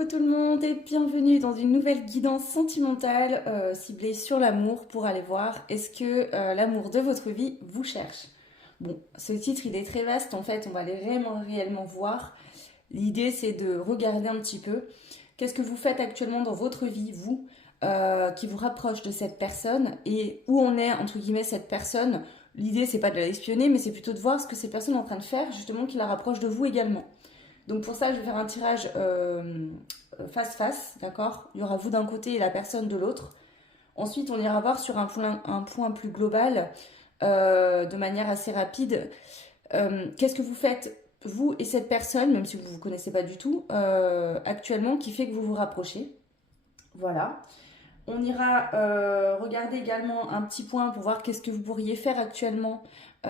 Coucou tout le monde et bienvenue dans une nouvelle guidance sentimentale ciblée sur l'amour pour aller voir est-ce que l'amour de votre vie vous cherche. Bon, ce titre il est très vaste en fait, on va aller vraiment réellement voir. L'idée c'est de regarder un petit peu qu'est-ce que vous faites actuellement dans votre vie, vous, qui vous rapproche de cette personne et où on est entre guillemets cette personne. L'idée c'est pas de l'espionner mais c'est plutôt de voir ce que cette personne est en train de faire justement qui la rapproche de vous également. Donc pour ça, je vais faire un tirage face-face, d'accord? Il y aura vous d'un côté et la personne de l'autre. Ensuite, on ira voir sur un point plus global, de manière assez rapide, qu'est-ce que vous faites, vous et cette personne, même si vous ne vous connaissez pas du tout, actuellement, qui fait que vous vous rapprochez. Voilà. On ira regarder également un petit point pour voir qu'est-ce que vous pourriez faire actuellement,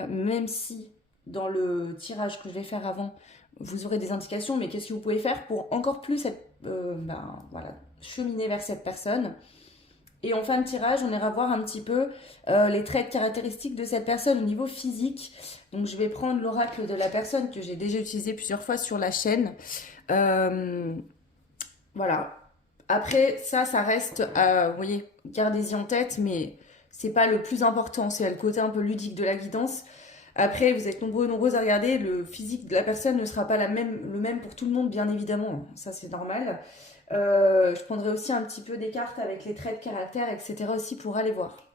même si dans le tirage que je vais faire avant, vous aurez des indications, mais qu'est-ce que vous pouvez faire pour encore plus être, voilà, cheminer vers cette personne. Et en fin de tirage, on ira voir un petit peu les traits caractéristiques de cette personne au niveau physique. Donc je vais prendre l'oracle de la personne que j'ai déjà utilisé plusieurs fois sur la chaîne. Euh, voilà, après, ça reste, vous voyez, gardez-y en tête, mais c'est pas le plus important, c'est le côté un peu ludique de la guidance. Après, vous êtes nombreux et nombreuses à regarder, le physique de la personne ne sera pas le même pour tout le monde, bien évidemment, ça c'est normal. Je prendrai aussi un petit peu des cartes avec les traits de caractère, etc. aussi pour aller voir.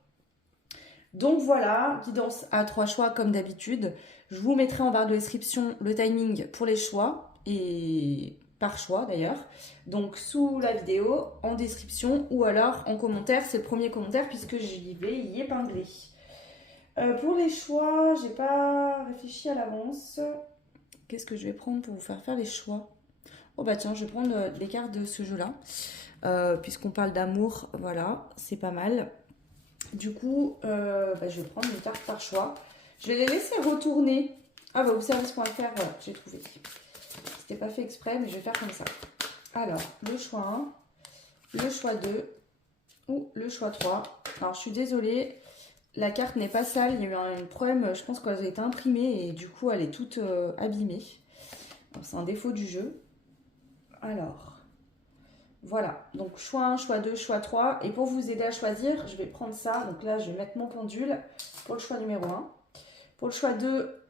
Donc voilà, guidance à trois choix comme d'habitude. Je vous mettrai en barre de description le timing pour les choix et par choix d'ailleurs. Donc sous la vidéo, en description ou alors en commentaire, c'est le premier commentaire puisque j'y vais y épingler. Pour les choix, j'ai pas réfléchi à l'avance. Qu'est-ce que je vais prendre pour vous faire les choix? Oh bah tiens, je vais prendre les cartes de ce jeu-là. Puisqu'on parle d'amour, voilà, c'est pas mal. Du coup, je vais prendre une carte par choix. Je vais les laisser retourner. Ah bah vous savez ce qu'on va faire, voilà, j'ai trouvé. C'était pas fait exprès, mais je vais faire comme ça. Alors, le choix 1, le choix 2 ou le choix 3. Alors je suis désolée, la carte n'est pas sale, il y a eu un problème, je pense qu'elle a été imprimée et du coup elle est toute abîmée. C'est un défaut du jeu. Alors, voilà, donc choix 1, choix 2, choix 3. Et pour vous aider à choisir, je vais prendre ça. Donc là, je vais mettre mon pendule pour le choix numéro 1. Pour le choix 2,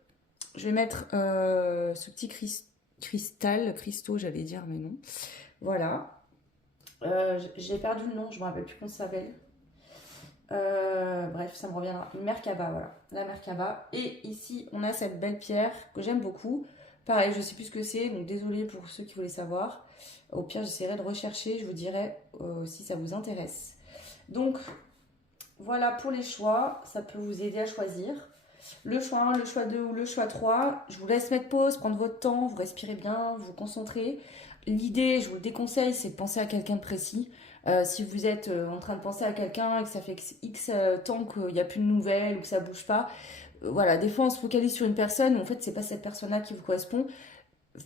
je vais mettre ce petit cristaux, j'allais dire, mais non. Voilà. J'ai perdu le nom, je ne me rappelle plus comment ça s'appelle. Bref, ça me reviendra. Une Merkaba, voilà. La Merkaba. Et ici, on a cette belle pierre que j'aime beaucoup. Pareil, je ne sais plus ce que c'est, donc désolée pour ceux qui voulaient savoir. Au pire, j'essaierai de rechercher, je vous dirai si ça vous intéresse. Donc, voilà pour les choix. Ça peut vous aider à choisir. Le choix 1, le choix 2 ou le choix 3. Je vous laisse mettre pause, prendre votre temps, vous respirez bien, vous vous concentrez. L'idée, je vous le déconseille, c'est de penser à quelqu'un de précis. Si vous êtes en train de penser à quelqu'un et que ça fait X temps qu'il n'y a plus de nouvelles ou que ça bouge pas, voilà, des fois on se focalise sur une personne, mais en fait c'est pas cette personne-là qui vous correspond.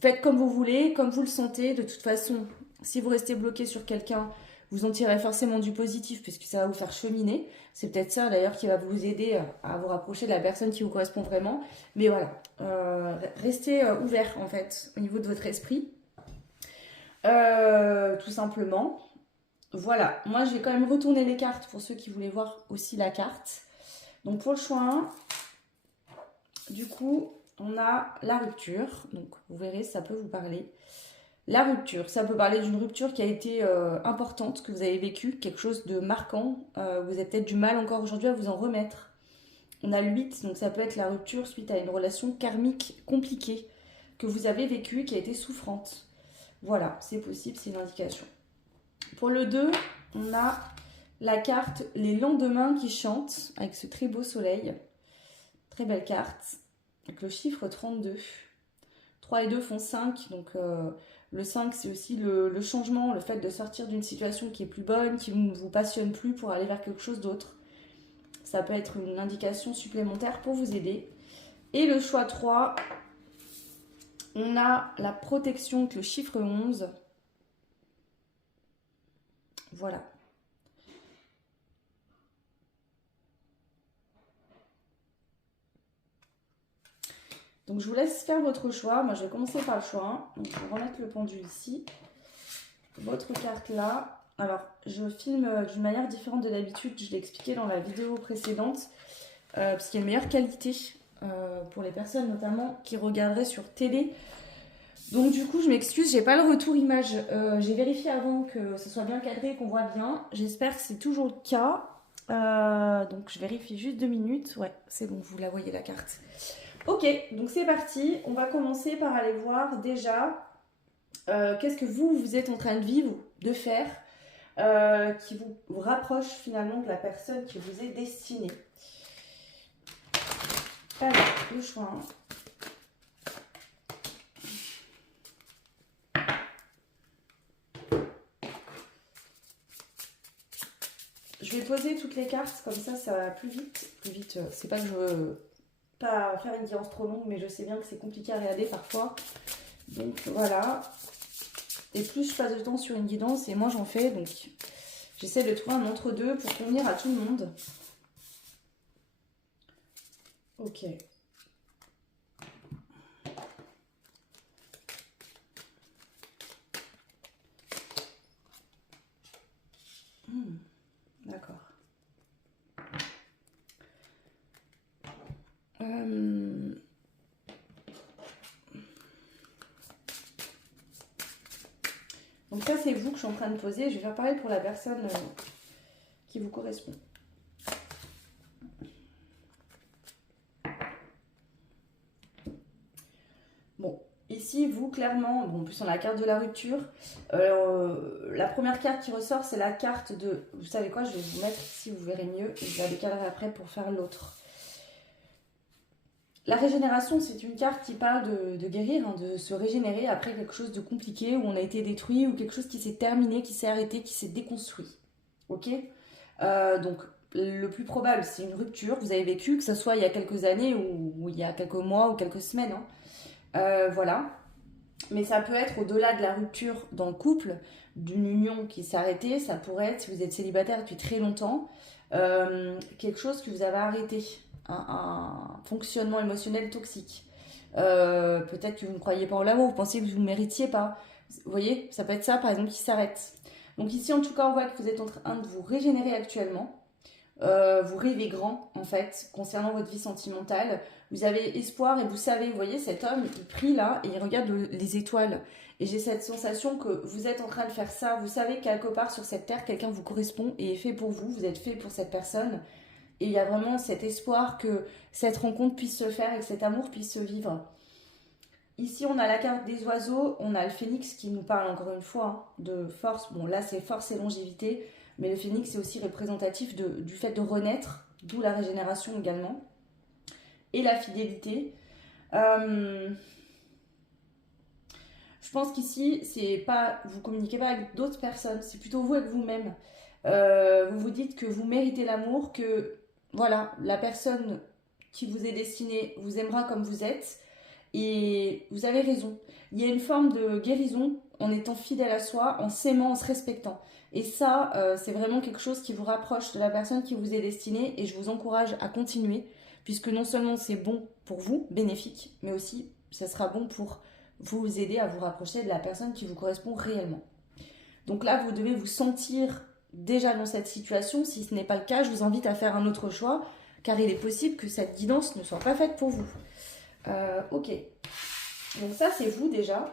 Faites comme vous voulez, comme vous le sentez. De toute façon, si vous restez bloqué sur quelqu'un, vous en tirez forcément du positif puisque ça va vous faire cheminer. C'est peut-être ça d'ailleurs qui va vous aider à vous rapprocher de la personne qui vous correspond vraiment. Mais voilà, restez ouvert en fait au niveau de votre esprit. Tout simplement. Voilà, moi je vais quand même retourner les cartes pour ceux qui voulaient voir aussi la carte. Donc pour le choix 1, du coup, on a la rupture. Donc vous verrez, ça peut vous parler. La rupture, ça peut parler d'une rupture qui a été importante, que vous avez vécue, quelque chose de marquant. Vous avez peut-être du mal encore aujourd'hui à vous en remettre. On a le 8, donc ça peut être la rupture suite à une relation karmique compliquée que vous avez vécue, qui a été souffrante. Voilà, c'est possible, c'est une indication. Pour le 2, on a la carte Les lendemains qui chantent, avec ce très beau soleil. Très belle carte, avec le chiffre 32. 3 et 2 font 5, donc le 5 c'est aussi le changement, le fait de sortir d'une situation qui est plus bonne, qui ne vous passionne plus pour aller vers quelque chose d'autre. Ça peut être une indication supplémentaire pour vous aider. Et le choix 3, on a la protection avec le chiffre 11. Voilà. Donc je vous laisse faire votre choix. Moi je vais commencer par le choix 1. Donc je vais remettre le pendule ici. votre carte là. Alors, je filme d'une manière différente de d'habitude, je l'ai expliqué dans la vidéo précédente, parce qu'il y a une meilleure qualité pour les personnes notamment qui regarderaient sur télé. Donc du coup, je m'excuse, j'ai pas le retour image. J'ai vérifié avant que ce soit bien cadré, qu'on voit bien. J'espère que c'est toujours le cas. Donc je vérifie juste 2 minutes. Ouais, c'est bon, vous la voyez la carte. Ok, donc c'est parti. On va commencer par aller voir déjà qu'est-ce que vous êtes en train de vivre, de faire, qui vous rapproche finalement de la personne qui vous est destinée. Alors, le choix. Je vais poser toutes les cartes, comme ça va plus vite. Plus vite, c'est pas que je veux pas faire une guidance trop longue, mais je sais bien que c'est compliqué à regarder parfois. Donc voilà. Et plus je passe de temps sur une guidance, et moins j'en fais, donc j'essaie de trouver un entre-deux pour convenir à tout le monde. Ok. D'accord. Donc ça, c'est vous que je suis en train de poser. Je vais faire pareil pour la personne qui vous correspond. Bon, ici, vous, clairement, bon, en plus on a la carte de la rupture. La première carte qui ressort, c'est la carte de... Vous savez quoi, je vais vous mettre ici, vous verrez mieux. Et je vais la décaler après pour faire l'autre. La régénération, c'est une carte qui parle de guérir, hein, de se régénérer après quelque chose de compliqué, où on a été détruit, ou quelque chose qui s'est terminé, qui s'est arrêté, qui s'est déconstruit. Ok, donc, le plus probable, c'est une rupture. Vous avez vécu, que ce soit il y a quelques années, ou il y a quelques mois, ou quelques semaines. Hein. Voilà. Mais ça peut être au-delà de la rupture dans le couple, d'une union qui s'est arrêtée. Ça pourrait être, si vous êtes célibataire depuis très longtemps, quelque chose que vous avez arrêté. Un fonctionnement émotionnel toxique. Peut-être que vous ne croyez pas en l'amour, vous pensez que vous ne méritiez pas. Vous voyez, ça peut être ça par exemple qui s'arrête. Donc ici en tout cas on voit que vous êtes en train de vous régénérer actuellement. Vous rêvez grand en fait concernant votre vie sentimentale. Vous avez espoir et vous savez, vous voyez cet homme il prie là et il regarde les étoiles. Et j'ai cette sensation que vous êtes en train de faire ça. Vous savez que quelque part sur cette terre quelqu'un vous correspond et est fait pour vous. Vous êtes fait pour cette personne. Et il y a vraiment cet espoir que cette rencontre puisse se faire et que cet amour puisse se vivre. Ici, on a la carte des oiseaux, on a le phénix qui nous parle encore une fois hein, de force. Bon, là, c'est force et longévité, mais le phénix, c'est aussi représentatif du fait de renaître, d'où la régénération également. Et la fidélité. Je pense qu'ici, c'est pas, vous communiquez pas avec d'autres personnes, c'est plutôt vous avec vous-même. Vous vous dites que vous méritez l'amour, que voilà, la personne qui vous est destinée vous aimera comme vous êtes. Et vous avez raison. Il y a une forme de guérison en étant fidèle à soi, en s'aimant, en se respectant. Et ça, c'est vraiment quelque chose qui vous rapproche de la personne qui vous est destinée. Et je vous encourage à continuer, puisque non seulement c'est bon pour vous, bénéfique, mais aussi ça sera bon pour vous aider à vous rapprocher de la personne qui vous correspond réellement. Donc là, vous devez vous sentir déjà dans cette situation. Si ce n'est pas le cas, je vous invite à faire un autre choix, car il est possible que cette guidance ne soit pas faite pour vous. Ok, donc ça c'est vous déjà.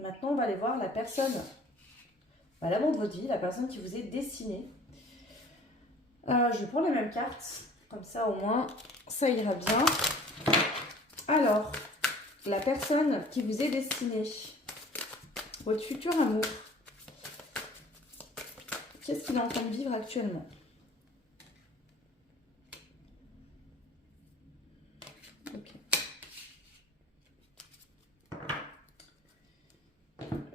Maintenant on va aller voir la personne, l'amant de votre vie, la personne qui vous est destinée. Je vais prendre les mêmes cartes, comme ça au moins ça ira bien. Alors, la personne qui vous est destinée, votre futur amour, qu'est-ce qu'il est en train de vivre actuellement?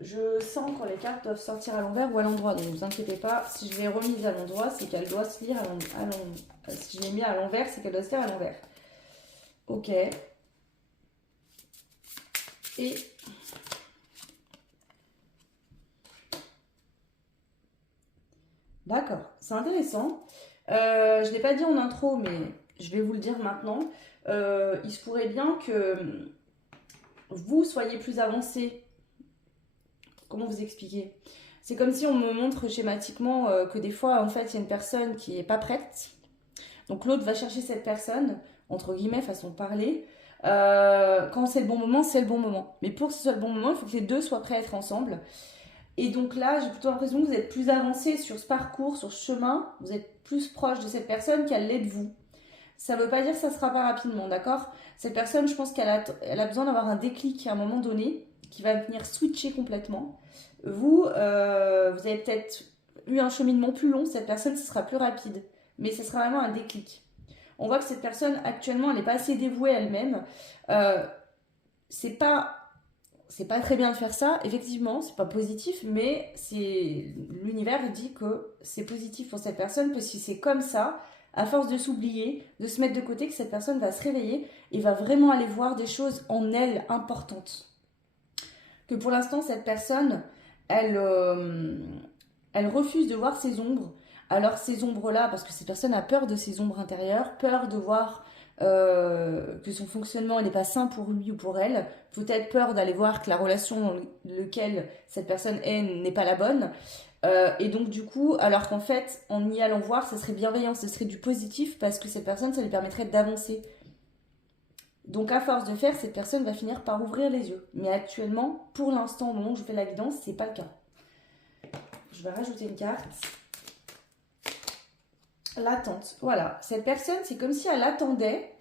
Je sens quand les cartes doivent sortir à l'envers ou à l'endroit, donc ne vous inquiétez pas. Si je l'ai remise à l'endroit, c'est qu'elle doit se lire à l'envers. Si je l'ai mis à l'envers, c'est qu'elle doit se lire à l'envers. Ok. Et... D'accord, c'est intéressant. Je ne l'ai pas dit en intro, mais je vais vous le dire maintenant. Il se pourrait bien que vous soyez plus avancé comment vous expliquer? C'est comme si on me montre schématiquement que des fois, en fait, il y a une personne qui n'est pas prête. Donc l'autre va chercher cette personne, entre guillemets, façon de parler. Quand c'est le bon moment, c'est le bon moment. Mais pour que ce soit le bon moment, il faut que les deux soient prêts à être ensemble. Et donc là, j'ai plutôt l'impression que vous êtes plus avancé sur ce parcours, sur ce chemin. Vous êtes plus proche de cette personne qu'elle l'est de vous. Ça ne veut pas dire que ça ne sera pas rapidement, d'accord? Cette personne, je pense elle a besoin d'avoir un déclic à un moment donné qui va venir switcher complètement. Vous, vous avez peut-être eu un cheminement plus long. Cette personne, ce sera plus rapide. Mais ce sera vraiment un déclic. On voit que cette personne, actuellement, elle n'est pas assez dévouée à elle-même. Euh, c'est pas très bien de faire ça, effectivement, c'est pas positif, mais l'univers dit que c'est positif pour cette personne parce que c'est comme ça, à force de s'oublier, de se mettre de côté, que cette personne va se réveiller et va vraiment aller voir des choses en elle importantes. Que pour l'instant, cette personne, elle refuse de voir ses ombres. Alors ces ombres-là, parce que cette personne a peur de ses ombres intérieures, peur de voir que son fonctionnement n'est pas sain pour lui ou pour elle, peut-être peur d'aller voir que la relation dans laquelle cette personne est n'est pas la bonne. Et donc du coup, alors qu'en fait, en y allant voir, ce serait bienveillant, ce serait du positif parce que cette personne, ça lui permettrait d'avancer. Donc à force de faire, cette personne va finir par ouvrir les yeux. Mais actuellement, pour l'instant, au moment où je fais la guidance, c'est pas le cas. Je vais rajouter une carte. L'attente. Voilà. Cette personne, c'est comme si elle attendait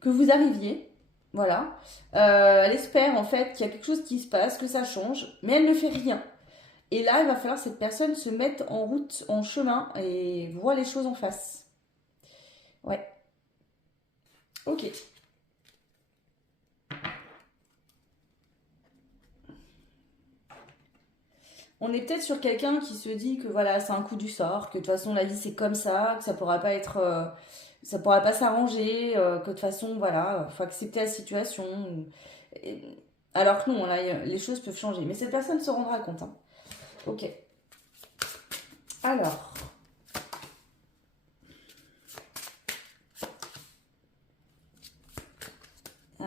que vous arriviez. Voilà. Elle espère en fait qu'il y a quelque chose qui se passe, que ça change, mais elle ne fait rien. Et là, il va falloir que cette personne se mette en route, en chemin et voit les choses en face. Ouais. Ok. On est peut-être sur quelqu'un qui se dit que voilà, c'est un coup du sort, que de toute façon la vie c'est comme ça, que ça pourra pas être, ça pourra pas s'arranger, que de toute façon voilà, faut accepter la situation. Et- Alors que non, là les choses peuvent changer, mais cette personne se rendra compte. Hein. Ok. Alors, ouais.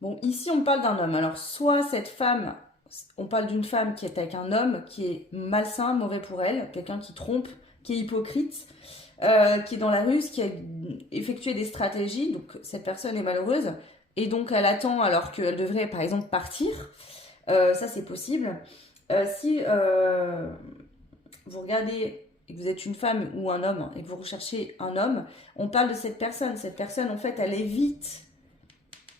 Bon, ici on parle d'un homme. Alors soit cette femme, on parle d'une femme qui est avec un homme qui est malsain, mauvais pour elle, quelqu'un qui trompe, qui est hypocrite. Qui est dans la ruse, qui a effectué des stratégies. Donc cette personne est malheureuse et donc elle attend alors qu'elle devrait par exemple partir. Ça c'est possible. Si vous regardez et que vous êtes une femme ou un homme et que vous recherchez un homme, on parle de cette personne. Cette personne en fait elle évite,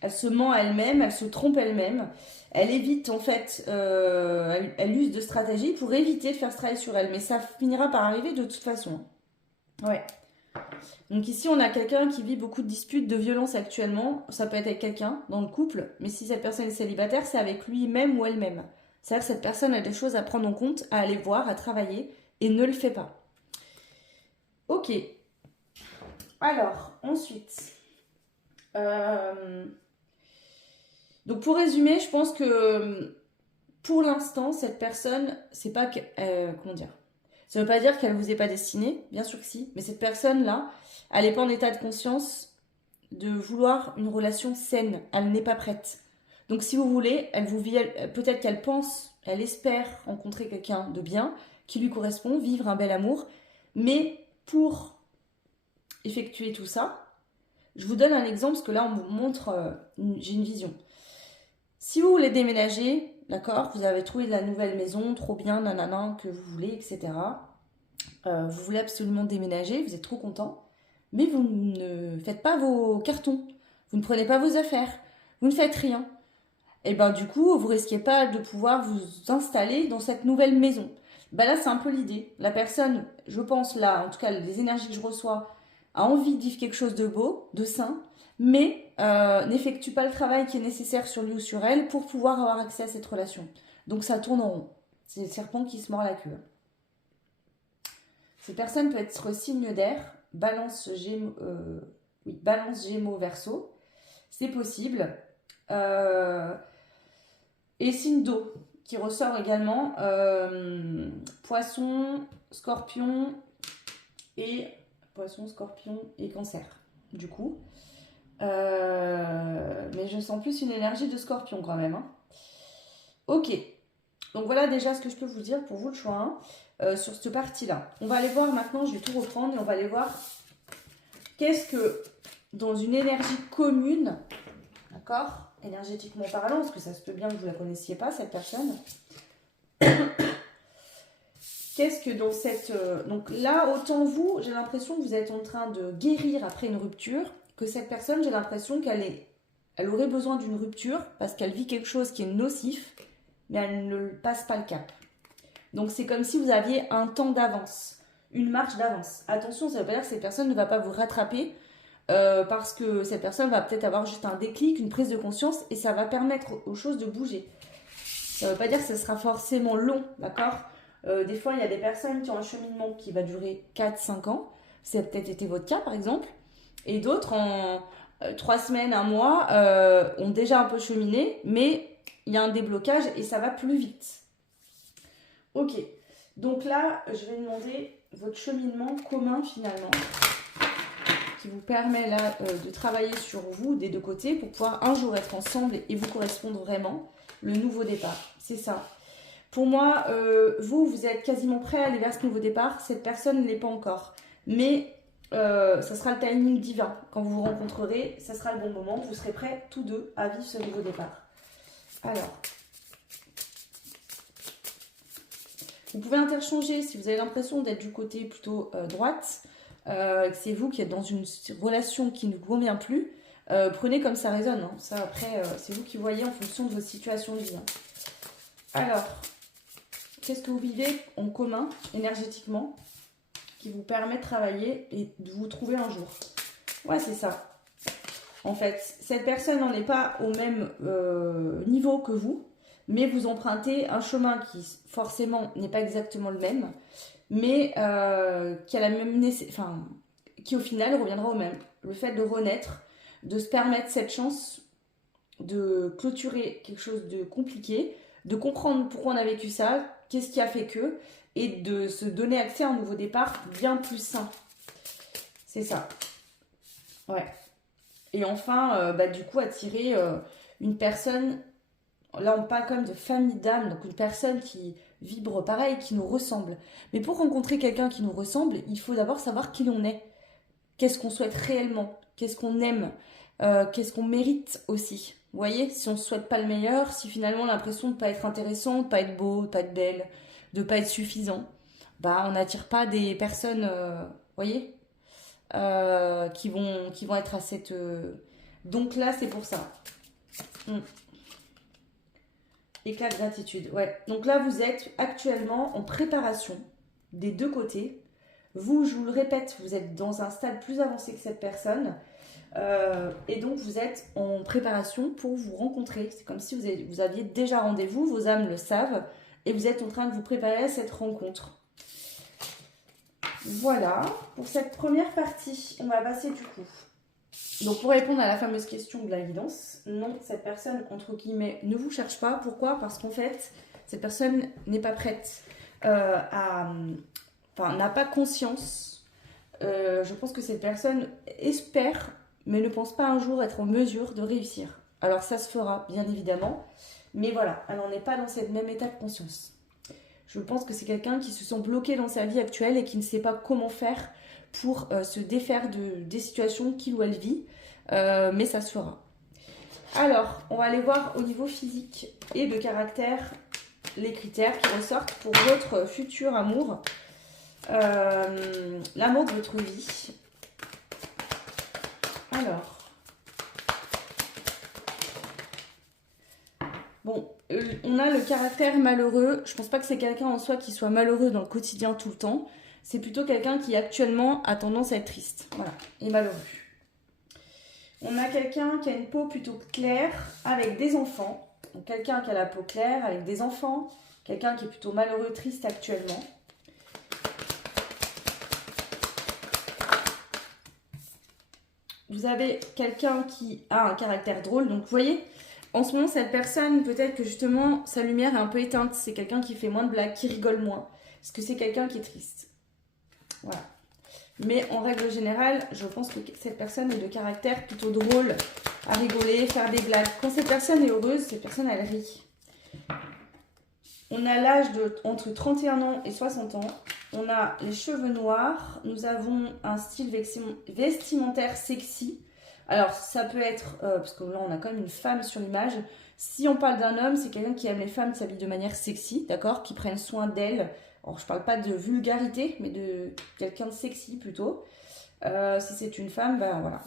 elle se ment à elle-même, elle se trompe elle-même. Elle évite en fait, elle use de stratégies pour éviter de faire ce travail sur elle. Mais ça finira par arriver de toute façon. Ouais. Donc ici, on a quelqu'un qui vit beaucoup de disputes, de violences actuellement. Ça peut être avec quelqu'un dans le couple, mais si cette personne est célibataire, c'est avec lui-même ou elle-même. C'est-à-dire que cette personne a des choses à prendre en compte, à aller voir, à travailler, et ne le fait pas. Ok. Alors, ensuite. Donc pour résumer, je pense que pour l'instant, cette personne, c'est pas que... comment dire? Ça veut pas dire qu'elle vous est pas destinée, bien sûr que si, mais cette personne-là, elle n'est pas en état de conscience de vouloir une relation saine. Elle n'est pas prête. Donc si vous voulez, elle vous vit, peut-être qu'elle pense, elle espère rencontrer quelqu'un de bien, qui lui correspond, vivre un bel amour. Mais pour effectuer tout ça, je vous donne un exemple, parce que là on vous montre, j'ai une vision. Si vous voulez déménager, d'accord, vous avez trouvé la nouvelle maison, trop bien, nanana, que vous voulez, etc. Vous voulez absolument déménager, vous êtes trop content, mais vous ne faites pas vos cartons, vous ne prenez pas vos affaires, vous ne faites rien. Et ben du coup, vous risquez pas de pouvoir vous installer dans cette nouvelle maison. Ben là, c'est un peu l'idée. La personne, je pense là, en tout cas les énergies que je reçois, a envie de vivre quelque chose de beau, de sain, mais n'effectue pas le travail qui est nécessaire sur lui ou sur elle pour pouvoir avoir accès à cette relation. Donc ça tourne en rond. C'est le serpent qui se mord la queue. Ces personnes peuvent être signe d'air, balance gémeaux verso, c'est possible. Et signe d'eau, qui ressort également, poisson, scorpion et cancer, du coup. Mais mais je sens plus une énergie de Scorpion quand même. Hein. Ok. Donc voilà déjà ce que je peux vous dire pour vous le choix 1 sur cette partie-là. On va aller voir maintenant, je vais tout reprendre et on va aller voir qu'est-ce que dans une énergie commune, d'accord, énergétiquement parlant, parce que ça se peut bien que vous ne la connaissiez pas cette personne. Qu'est-ce que dans cette... donc là, autant vous, j'ai l'impression que vous êtes en train de guérir après une rupture, que cette personne, j'ai l'impression elle aurait besoin d'une rupture parce qu'elle vit quelque chose qui est nocif, mais elle ne passe pas le cap. Donc c'est comme si vous aviez un temps d'avance, une marche d'avance. Attention, ça ne veut pas dire que cette personne ne va pas vous rattraper parce que cette personne va peut-être avoir juste un déclic, une prise de conscience et ça va permettre aux choses de bouger. Ça ne veut pas dire que ce sera forcément long, d'accord ? Des fois, il y a des personnes qui ont un cheminement qui va durer 4-5 ans. Ça a peut-être été votre cas, par exemple. Et d'autres, en 3 semaines, 1 mois, ont déjà un peu cheminé, mais il y a un déblocage et ça va plus vite. Ok. Donc là, je vais demander votre cheminement commun, finalement, qui vous permet là de travailler sur vous des 2 côtés pour pouvoir un jour être ensemble et vous correspondre vraiment. Le nouveau départ, c'est ça. Pour moi, vous êtes quasiment prêt à aller vers ce nouveau départ. Cette personne ne l'est pas encore. Mais ça sera le timing divin. Quand vous vous rencontrerez, ça sera le bon moment. Vous serez prêts tous 2 à vivre ce nouveau départ. Alors, vous pouvez interchanger si vous avez l'impression d'être du côté plutôt droite, que c'est vous qui êtes dans une relation qui ne vous convient plus. Prenez comme ça résonne. Hein. Ça, après, c'est vous qui voyez en fonction de votre situation de vie. Hein. Alors... qu'est-ce que vous vivez en commun, énergétiquement, qui vous permet de travailler et de vous trouver un jour? Ouais, c'est ça. En fait, cette personne n'en est pas au même niveau que vous, mais vous empruntez un chemin qui, forcément, n'est pas exactement le même, mais qui a la même qui, au final, reviendra au même. Le fait de renaître, de se permettre cette chance de clôturer quelque chose de compliqué, de comprendre pourquoi on a vécu ça, qu'est-ce qui a fait que, et de se donner accès à un nouveau départ bien plus sain. C'est ça. Ouais. Et enfin, du coup, attirer une personne, là on parle quand même de famille d'âme, donc une personne qui vibre pareil, qui nous ressemble. Mais pour rencontrer quelqu'un qui nous ressemble, il faut d'abord savoir qui l'on est. Qu'est-ce qu'on souhaite réellement, qu'est-ce qu'on aime, qu'est-ce qu'on mérite aussi. Vous voyez, si on ne souhaite pas le meilleur, si finalement on a l'impression de ne pas être intéressant, de ne pas être beau, de ne pas être belle, de ne pas être suffisant, on n'attire pas des personnes, voyez, qui vont être à cette... Donc là, c'est pour ça. Éclat de gratitude, ouais. Donc là, vous êtes actuellement en préparation des 2 côtés. Vous, je vous le répète, vous êtes dans un stade plus avancé que cette personne. Et donc vous êtes en préparation pour vous rencontrer. C'est comme si vous aviez déjà rendez-vous, vos âmes le savent, et vous êtes en train de vous préparer à cette rencontre. Voilà, pour cette première partie, on va passer du coup. Donc pour répondre à la fameuse question de la guidance, non, cette personne, entre guillemets, ne vous cherche pas. Pourquoi? Parce qu'en fait, cette personne n'est pas prête n'a pas conscience. Je pense que cette personne espère mais ne pense pas un jour être en mesure de réussir. Alors ça se fera, bien évidemment, mais voilà, elle n'en est pas dans cette même état de conscience. Je pense que c'est quelqu'un qui se sent bloqué dans sa vie actuelle et qui ne sait pas comment faire pour se défaire des situations qu'il ou elle vit, mais ça se fera. Alors, on va aller voir au niveau physique et de caractère les critères qui ressortent pour votre futur amour, l'amour de votre vie. Alors, bon, on a le caractère malheureux. Je pense pas que c'est quelqu'un en soi qui soit malheureux dans le quotidien tout le temps. C'est plutôt quelqu'un qui actuellement a tendance à être triste, voilà, et malheureux. On a quelqu'un qui a une peau plutôt claire avec des enfants. Donc quelqu'un qui a la peau claire avec des enfants. Quelqu'un qui est plutôt malheureux, triste actuellement. Vous avez quelqu'un qui a un caractère drôle. Donc, vous voyez, en ce moment, cette personne, peut-être que justement, sa lumière est un peu éteinte. C'est quelqu'un qui fait moins de blagues, qui rigole moins. Parce que c'est quelqu'un qui est triste. Voilà. Mais en règle générale, je pense que cette personne est de caractère plutôt drôle à rigoler, faire des blagues. Quand cette personne est heureuse, cette personne, elle rit. On a l'âge de entre 31 ans et 60 ans. On a les cheveux noirs. Nous avons un style vestimentaire sexy. Alors, ça peut être, parce que là, on a quand même une femme sur l'image. Si on parle d'un homme, c'est quelqu'un qui aime les femmes qui s'habillent de manière sexy, d'accord? Qui prennent soin d'elles. Alors, je parle pas de vulgarité, mais de quelqu'un de sexy plutôt. Si c'est une femme, ben voilà.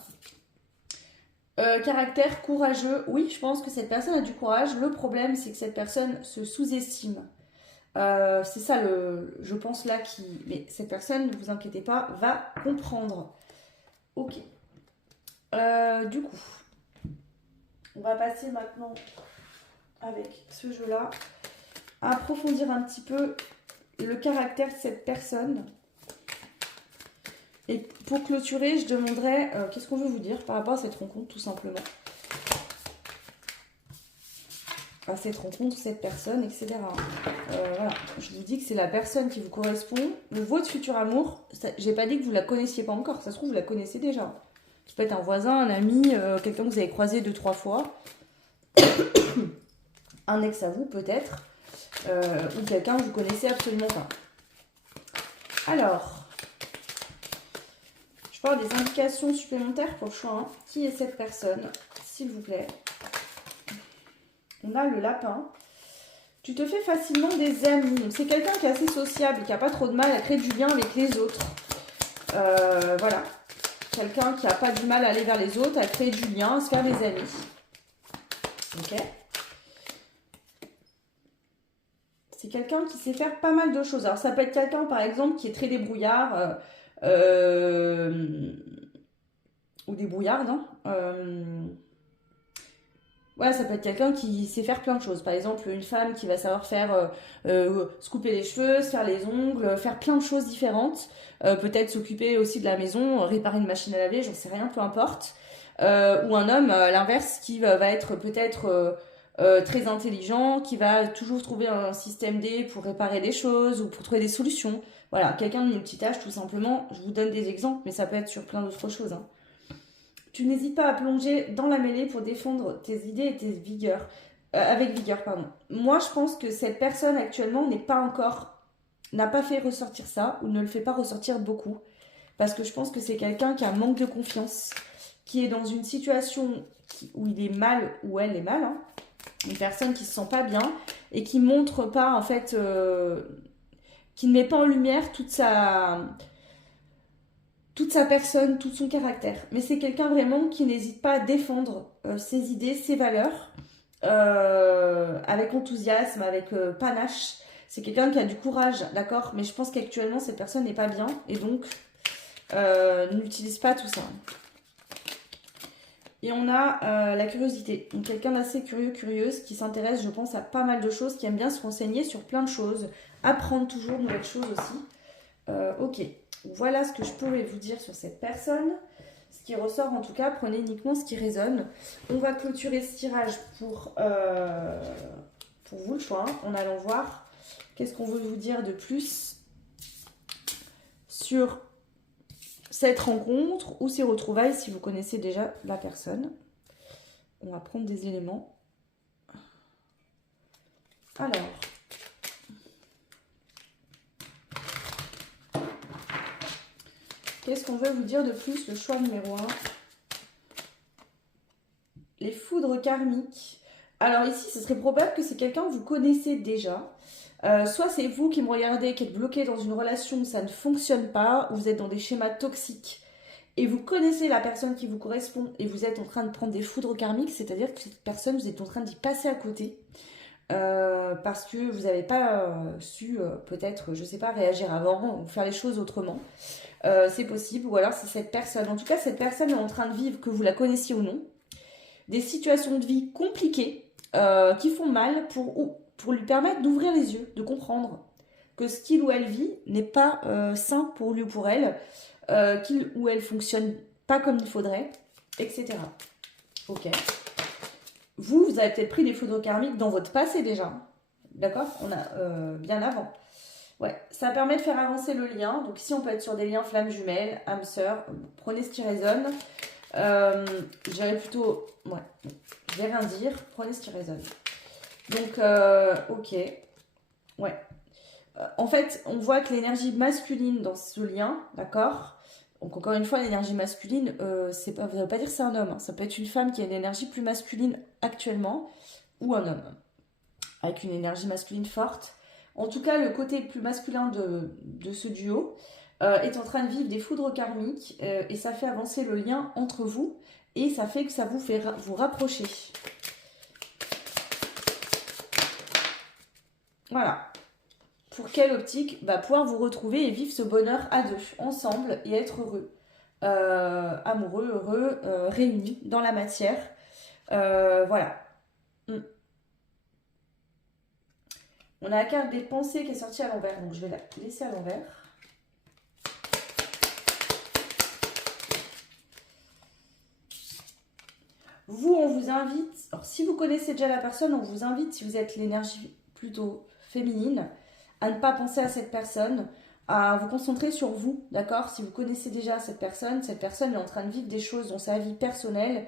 Caractère courageux, oui, je pense que cette personne a du courage. Le problème, c'est que cette personne se sous-estime. C'est ça, je pense là, qui... Mais cette personne, ne vous inquiétez pas, va comprendre. Ok. Du coup, on va passer maintenant, avec ce jeu-là, à approfondir un petit peu le caractère de cette personne. Et pour clôturer, je demanderai qu'est-ce qu'on veut vous dire par rapport à cette rencontre, tout simplement. À cette rencontre, cette personne, etc. Voilà, je vous dis que c'est la personne qui vous correspond. Votre futur amour, j'ai pas dit que vous la connaissiez pas encore, ça se trouve vous la connaissez déjà. Ça peut être un voisin, un ami, quelqu'un que vous avez croisé 2-3 fois. Un ex à vous peut-être. Ou quelqu'un que vous connaissez absolument pas. Alors... Je parle des indications supplémentaires pour le choix. Hein. Qui est cette personne, s'il vous plaît? On a le lapin. Tu te fais facilement des amis. Donc c'est quelqu'un qui est assez sociable, qui n'a pas trop de mal à créer du lien avec les autres. Voilà. Quelqu'un qui n'a pas du mal à aller vers les autres, à créer du lien, à se faire des amis. Ok. C'est quelqu'un qui sait faire pas mal de choses. Alors ça peut être quelqu'un, par exemple, qui est très débrouillard. Ou des brouillards, non ouais, ça peut être quelqu'un qui sait faire plein de choses. Par exemple, une femme qui va savoir faire se couper les cheveux, se faire les ongles, faire plein de choses différentes. Peut-être s'occuper aussi de la maison, réparer une machine à laver, j'en sais rien, peu importe. Ou un homme, à l'inverse, qui va être peut-être très intelligent, qui va toujours trouver un système D pour réparer des choses ou pour trouver des solutions. Voilà, quelqu'un de multitâche, tout simplement. Je vous donne des exemples, mais ça peut être sur plein d'autres choses. Hein. Tu n'hésites pas à plonger dans la mêlée pour défendre tes idées et tes vigueurs. Avec vigueur, pardon. Moi, je pense que cette personne actuellement n'a pas fait ressortir ça ou ne le fait pas ressortir beaucoup. Parce que je pense que c'est quelqu'un qui a un manque de confiance, qui est dans une situation où il est mal, où elle est mal. Hein. Une personne qui se sent pas bien et qui montre pas, en fait, qui ne met pas en lumière toute sa personne, tout son caractère. Mais c'est quelqu'un vraiment qui n'hésite pas à défendre ses idées, ses valeurs, avec enthousiasme, avec panache. C'est quelqu'un qui a du courage, d'accord? Mais je pense qu'actuellement, cette personne n'est pas bien, et donc, n'utilise pas tout ça. Et on a la curiosité. Donc, quelqu'un d'assez curieux, curieuse, qui s'intéresse, je pense, à pas mal de choses, qui aime bien se renseigner sur plein de choses, apprendre toujours de nouvelles choses aussi. Ok. Voilà ce que je pourrais vous dire sur cette personne. Ce qui ressort en tout cas, prenez uniquement ce qui résonne. On va clôturer ce tirage pour vous le choix, en allant voir qu'est-ce qu'on veut vous dire de plus sur cette rencontre ou ces retrouvailles si vous connaissez déjà la personne. On va prendre des éléments. Alors... Qu'est-ce qu'on veut vous dire de plus? Le choix numéro 1. Les foudres karmiques. Alors ici, ce serait probable que c'est quelqu'un que vous connaissez déjà. Soit c'est vous qui me regardez, qui êtes bloqué dans une relation où ça ne fonctionne pas, où vous êtes dans des schémas toxiques, et vous connaissez la personne qui vous correspond, et vous êtes en train de prendre des foudres karmiques, c'est-à-dire que cette personne, vous êtes en train d'y passer à côté. Parce que vous n'avez pas su peut-être, je sais pas, réagir avant ou faire les choses autrement. C'est possible, ou alors c'est cette personne. En tout cas, cette personne est en train de vivre, que vous la connaissiez ou non, des situations de vie compliquées qui font mal pour lui permettre d'ouvrir les yeux, de comprendre que ce qu'il ou elle vit n'est pas sain pour lui ou pour elle, qu'il ou elle fonctionne pas comme il faudrait, etc. Ok. Vous avez peut-être pris des foudres karmiques dans votre passé déjà. D'accord? On a bien avant. Ouais, ça permet de faire avancer le lien. Donc ici, on peut être sur des liens flammes jumelles, âmes sœurs. Prenez ce qui résonne. Je dirais plutôt... Ouais, je vais rien dire. Prenez ce qui résonne. Donc, ok. Ouais. En fait, on voit que l'énergie masculine dans ce lien, d'accord? Donc, encore une fois, l'énergie masculine, ça ne veut pas dire que c'est un homme. Hein. Ça peut être une femme qui a une énergie plus masculine actuellement ou un homme avec une énergie masculine forte. En tout cas, le côté plus masculin de ce duo est en train de vivre des foudres karmiques et ça fait avancer le lien entre vous et ça fait que ça vous fait vous rapprocher. Voilà. Pour quelle optique? Bah, pouvoir vous retrouver et vivre ce bonheur à deux, ensemble, et être heureux. Amoureux, heureux, réunis dans la matière. Voilà. On a la carte des pensées qui est sortie à l'envers, donc je vais la laisser à l'envers. Vous, on vous invite, alors si vous connaissez déjà la personne, on vous invite, si vous êtes l'énergie plutôt féminine, à ne pas penser à cette personne, à vous concentrer sur vous, d'accord? Si vous connaissez déjà cette personne est en train de vivre des choses dans sa vie personnelle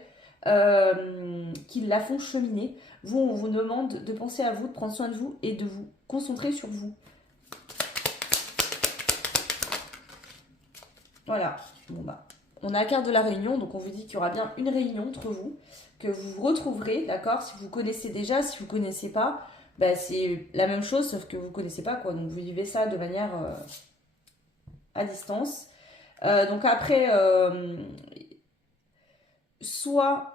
qui la font cheminer. Vous, on vous demande de penser à vous, de prendre soin de vous et de vous concentrer sur vous. Voilà. Bon bah, on a la carte de la réunion, donc on vous dit qu'il y aura bien une réunion entre vous, que vous vous retrouverez, d'accord? Si vous connaissez déjà, si vous connaissez pas, bah, c'est la même chose, sauf que vous connaissez pas, quoi. Donc vous vivez ça de manière à distance. Donc après, soit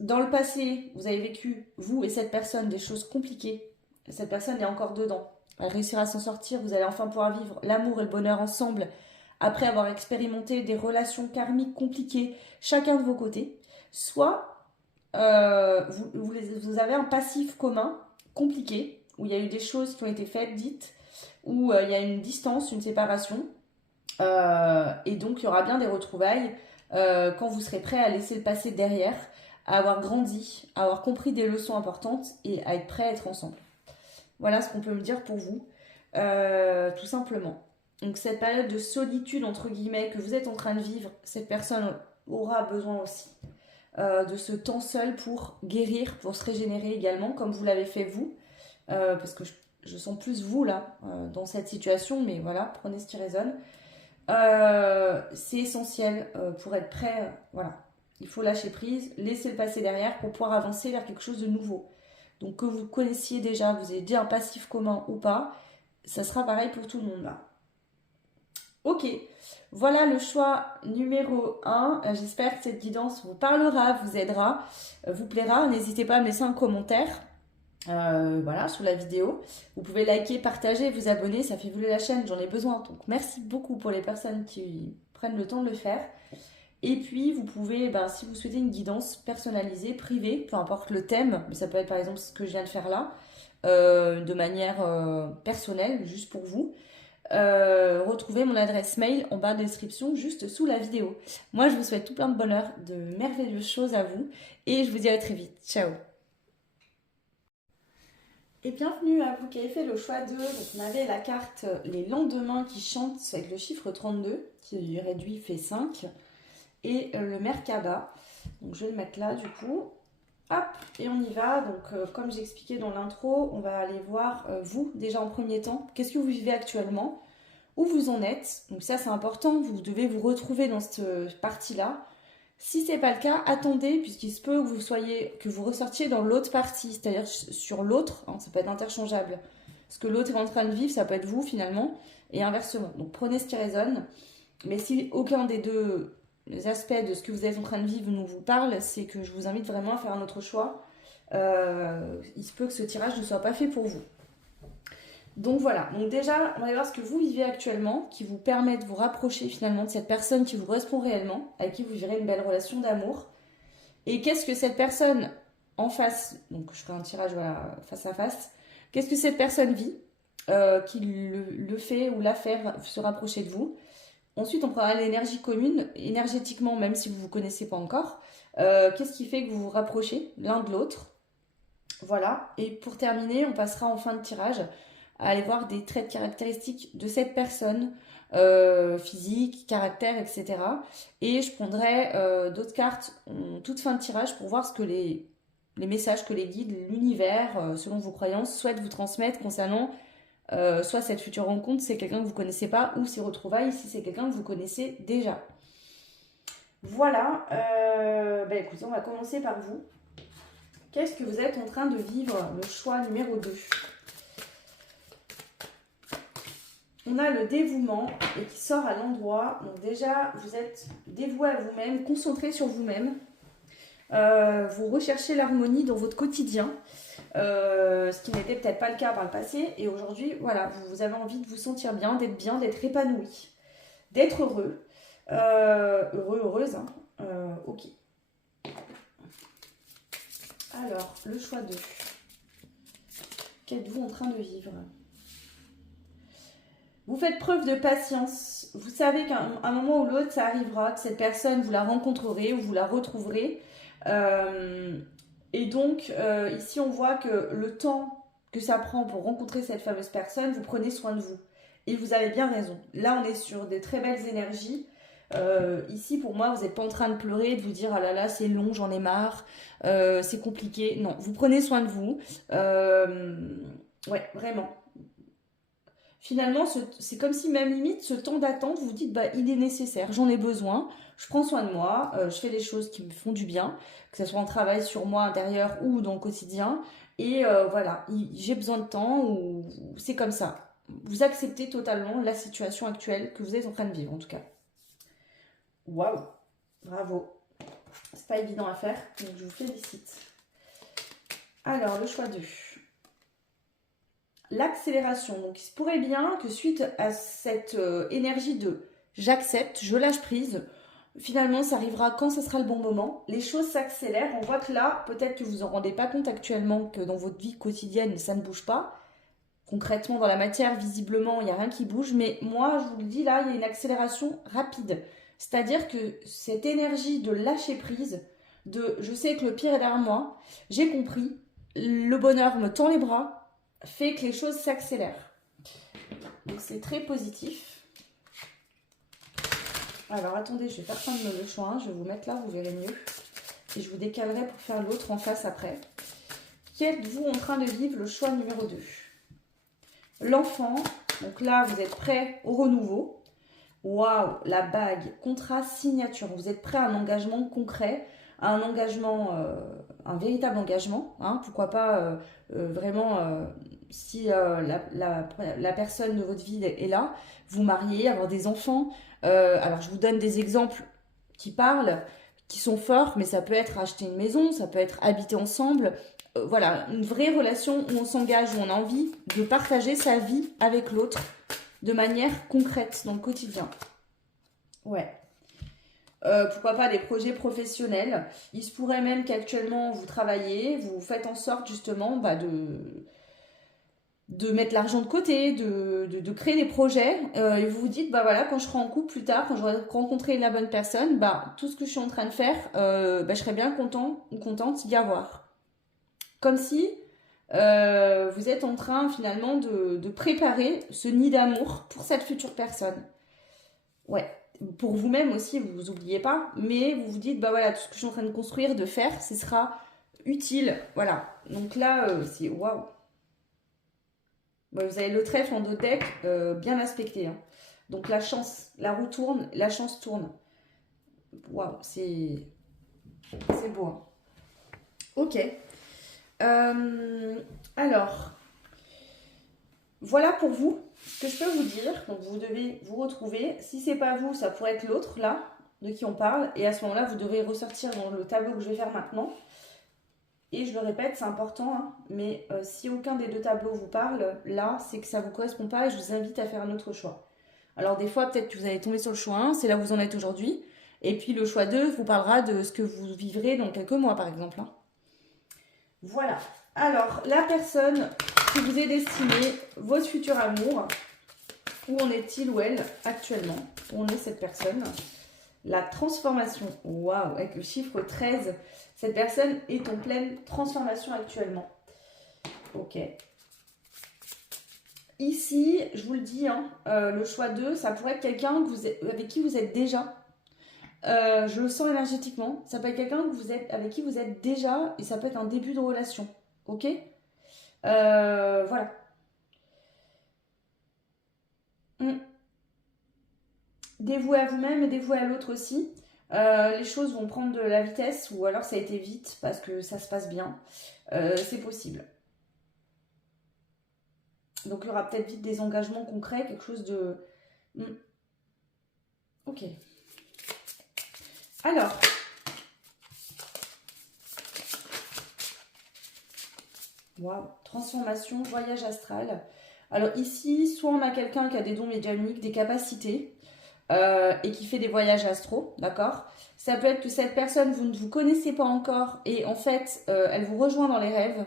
dans le passé, vous avez vécu, vous et cette personne, des choses compliquées. Cette personne est encore dedans. Elle réussira à s'en sortir. Vous allez enfin pouvoir vivre l'amour et le bonheur ensemble après avoir expérimenté des relations karmiques compliquées, chacun de vos côtés. Soit vous avez un passif commun compliqué, où il y a eu des choses qui ont été faites, dites, où il y a une distance, une séparation. Et donc, il y aura bien des retrouvailles quand vous serez prêt à laisser le passé derrière, à avoir grandi, à avoir compris des leçons importantes et à être prêt à être ensemble. Voilà ce qu'on peut me dire pour vous, tout simplement. Donc cette période de solitude, entre guillemets, que vous êtes en train de vivre, cette personne aura besoin aussi de ce temps seul pour guérir, pour se régénérer également, comme vous l'avez fait vous, parce que je sens plus vous là, dans cette situation, mais voilà, prenez ce qui résonne. C'est essentiel pour être prêt, voilà. Il faut lâcher prise, laisser le passé derrière pour pouvoir avancer vers quelque chose de nouveau. Donc que vous connaissiez déjà, que vous ayez déjà un passif commun ou pas, ça sera pareil pour tout le monde là. Ok, voilà le choix numéro 1. J'espère que cette guidance vous parlera, vous aidera, vous plaira. N'hésitez pas à me laisser un commentaire. Voilà, sous la vidéo. Vous pouvez liker, partager, vous abonner, ça fait évoluer la chaîne, j'en ai besoin. Donc merci beaucoup pour les personnes qui prennent le temps de le faire. Et puis vous pouvez, si vous souhaitez une guidance personnalisée, privée, peu importe le thème, mais ça peut être par exemple ce que je viens de faire là, de manière personnelle, juste pour vous. Retrouvez mon adresse mail en bas de description, juste sous la vidéo. Moi je vous souhaite tout plein de bonheur, de merveilleuses choses à vous, et je vous dis à très vite. Ciao! Et bienvenue à vous qui avez fait le choix de... Donc on avait la carte Les lendemains qui chantent avec le chiffre 32, qui réduit fait 5. Et le Merkaba. Donc je vais le mettre là du coup. Hop, et on y va. Donc comme j'expliquais dans l'intro, on va aller voir vous déjà en premier temps. Qu'est-ce que vous vivez actuellement? Où vous en êtes? Donc ça c'est important, vous devez vous retrouver dans cette partie-là. Si c'est pas le cas, attendez, puisqu'il se peut que vous ressortiez dans l'autre partie, c'est-à-dire sur l'autre, hein, ça peut être interchangeable. Ce que l'autre est en train de vivre, ça peut être vous finalement, et inversement. Donc prenez ce qui résonne. Mais si aucun des deux aspects de ce que vous êtes en train de vivre nous vous parle, c'est que je vous invite vraiment à faire un autre choix. Il se peut que ce tirage ne soit pas fait pour vous. Donc voilà, donc déjà, on va voir ce que vous vivez actuellement, qui vous permet de vous rapprocher finalement de cette personne qui vous correspond réellement, avec qui vous vivrez une belle relation d'amour. Et qu'est-ce que cette personne en face, donc je ferai un tirage voilà, face à face, qu'est-ce que cette personne vit qui le fait ou la fait se rapprocher de vous. Ensuite, on prendra l'énergie commune, énergétiquement, même si vous ne vous connaissez pas encore. Qu'est-ce qui fait que vous vous rapprochez l'un de l'autre? Voilà, et pour terminer, on passera en fin de tirage à aller voir des traits caractéristiques de cette personne, physique, caractère, etc. Et je prendrai d'autres cartes en toute fin de tirage pour voir ce que les messages que les guides, l'univers, selon vos croyances, souhaitent vous transmettre concernant soit cette future rencontre, c'est quelqu'un que vous ne connaissez pas, ou ces retrouvailles, si c'est quelqu'un que vous connaissez déjà. Voilà, écoutez, on va commencer par vous. Qu'est-ce que vous êtes en train de vivre? Le choix numéro 2. On a le dévouement et qui sort à l'endroit. Donc déjà, vous êtes dévoué à vous-même, concentré sur vous-même. Vous recherchez l'harmonie dans votre quotidien, ce qui n'était peut-être pas le cas par le passé. Et aujourd'hui, voilà, vous avez envie de vous sentir bien, d'être épanoui, d'être heureux. Heureuse. Hein. Ok. Alors, le choix 2. Qu'êtes-vous en train de vivre? Vous faites preuve de patience. Vous savez qu'à un moment ou l'autre, ça arrivera, que cette personne, vous la rencontrerez ou vous la retrouverez. Et donc, ici, on voit que le temps que ça prend pour rencontrer cette fameuse personne, vous prenez soin de vous. Et vous avez bien raison. Là, on est sur des très belles énergies. Ici, pour moi, vous n'êtes pas en train de pleurer, de vous dire « Ah là là, c'est long, j'en ai marre, c'est compliqué. » Non, vous prenez soin de vous. Ouais, vraiment. Finalement, c'est comme si même limite, ce temps d'attente, vous vous dites « Il est nécessaire, j'en ai besoin, je prends soin de moi, je fais les choses qui me font du bien, que ce soit en travail sur moi intérieur ou dans le quotidien. Et voilà, j'ai besoin de temps ou c'est comme ça. » Vous acceptez totalement la situation actuelle que vous êtes en train de vivre, en tout cas. Waouh, bravo. C'est pas évident à faire, donc je vous félicite. Alors, le choix 2. L'accélération. Donc, il se pourrait bien que suite à cette énergie de j'accepte, je lâche prise, finalement, ça arrivera quand ce sera le bon moment. Les choses s'accélèrent. On voit que là, peut-être que vous en rendez pas compte actuellement, que dans votre vie quotidienne, ça ne bouge pas. Concrètement, dans la matière, visiblement, il n'y a rien qui bouge. Mais moi, je vous le dis, là, il y a une accélération rapide. C'est-à-dire que cette énergie de lâcher prise, de je sais que le pire est derrière moi, j'ai compris, le bonheur me tend les bras, fait que les choses s'accélèrent. Donc c'est très positif. Alors attendez, je vais faire prendre le choix 1, je vais vous mettre là, vous verrez mieux. Et je vous décalerai pour faire l'autre en face après. Qui êtes-vous en train de vivre? Le choix numéro 2. L'enfant, donc là vous êtes prêt au renouveau. Waouh, la bague, contrat, signature. Vous êtes prêt à un engagement concret, à un engagement, un véritable engagement. Hein, pourquoi pas vraiment, si la personne de votre vie est là, vous marier, avoir des enfants. Alors, je vous donne des exemples qui parlent, qui sont forts, mais ça peut être acheter une maison, ça peut être habiter ensemble. Voilà, une vraie relation où on s'engage, où on a envie de partager sa vie avec l'autre de manière concrète dans le quotidien. Ouais. Pourquoi pas des projets professionnels. Il se pourrait même qu'actuellement vous travaillez, vous faites en sorte justement de mettre l'argent de côté, de créer des projets. Et vous vous dites, voilà, quand je serai en couple plus tard, quand j'aurai rencontré la bonne personne, tout ce que je suis en train de faire, je serais bien content ou contente d'y avoir. Comme si vous êtes en train finalement de préparer ce nid d'amour pour cette future personne. Ouais, pour vous-même aussi, vous vous oubliez pas, mais vous vous dites, voilà, tout ce que je suis en train de construire, de faire, ce sera utile. Voilà, donc là, c'est waouh. Vous avez le trèfle en 2 decks, bien aspecté. Hein. Donc la chance, la roue tourne, la chance tourne. Waouh, c'est beau. Hein. Ok. Alors, voilà pour vous ce que je peux vous dire. Donc vous devez vous retrouver. Si c'est pas vous, ça pourrait être l'autre là de qui on parle. Et à ce moment-là, vous devrez ressortir dans le tableau que je vais faire maintenant. Et je le répète, c'est important. Hein, mais si aucun des 2 tableaux vous parle, là, c'est que ça ne vous correspond pas et je vous invite à faire un autre choix. Alors des fois, peut-être que vous allez tomber sur le choix 1, c'est là où vous en êtes aujourd'hui. Et puis le choix 2 vous parlera de ce que vous vivrez dans quelques mois, par exemple. Hein. Voilà. Alors, la personne qui vous est destinée, votre futur amour, où en est-il ou elle actuellement? Où en est cette personne? La transformation. Waouh, avec le chiffre 13. Cette personne est en pleine transformation actuellement. Ok. ici, je vous le dis, hein, le choix 2, ça pourrait être quelqu'un avec qui vous êtes déjà. Je le sens énergétiquement. Ça peut être quelqu'un avec qui vous êtes déjà et ça peut être un début de relation. Ok. Voilà. Mm. Dévoué à vous-même et dévoué à l'autre aussi. Les choses vont prendre de la vitesse ou alors ça a été vite parce que ça se passe bien. C'est possible. Donc il y aura peut-être vite des engagements concrets, quelque chose de... Ok. Alors. Waouh. Transformation, voyage astral. Alors ici, soit on a quelqu'un qui a des dons médiumniques, des capacités, et qui fait des voyages astraux, d'accord? Ça peut être que cette personne, vous ne vous connaissez pas encore, et en fait, elle vous rejoint dans les rêves.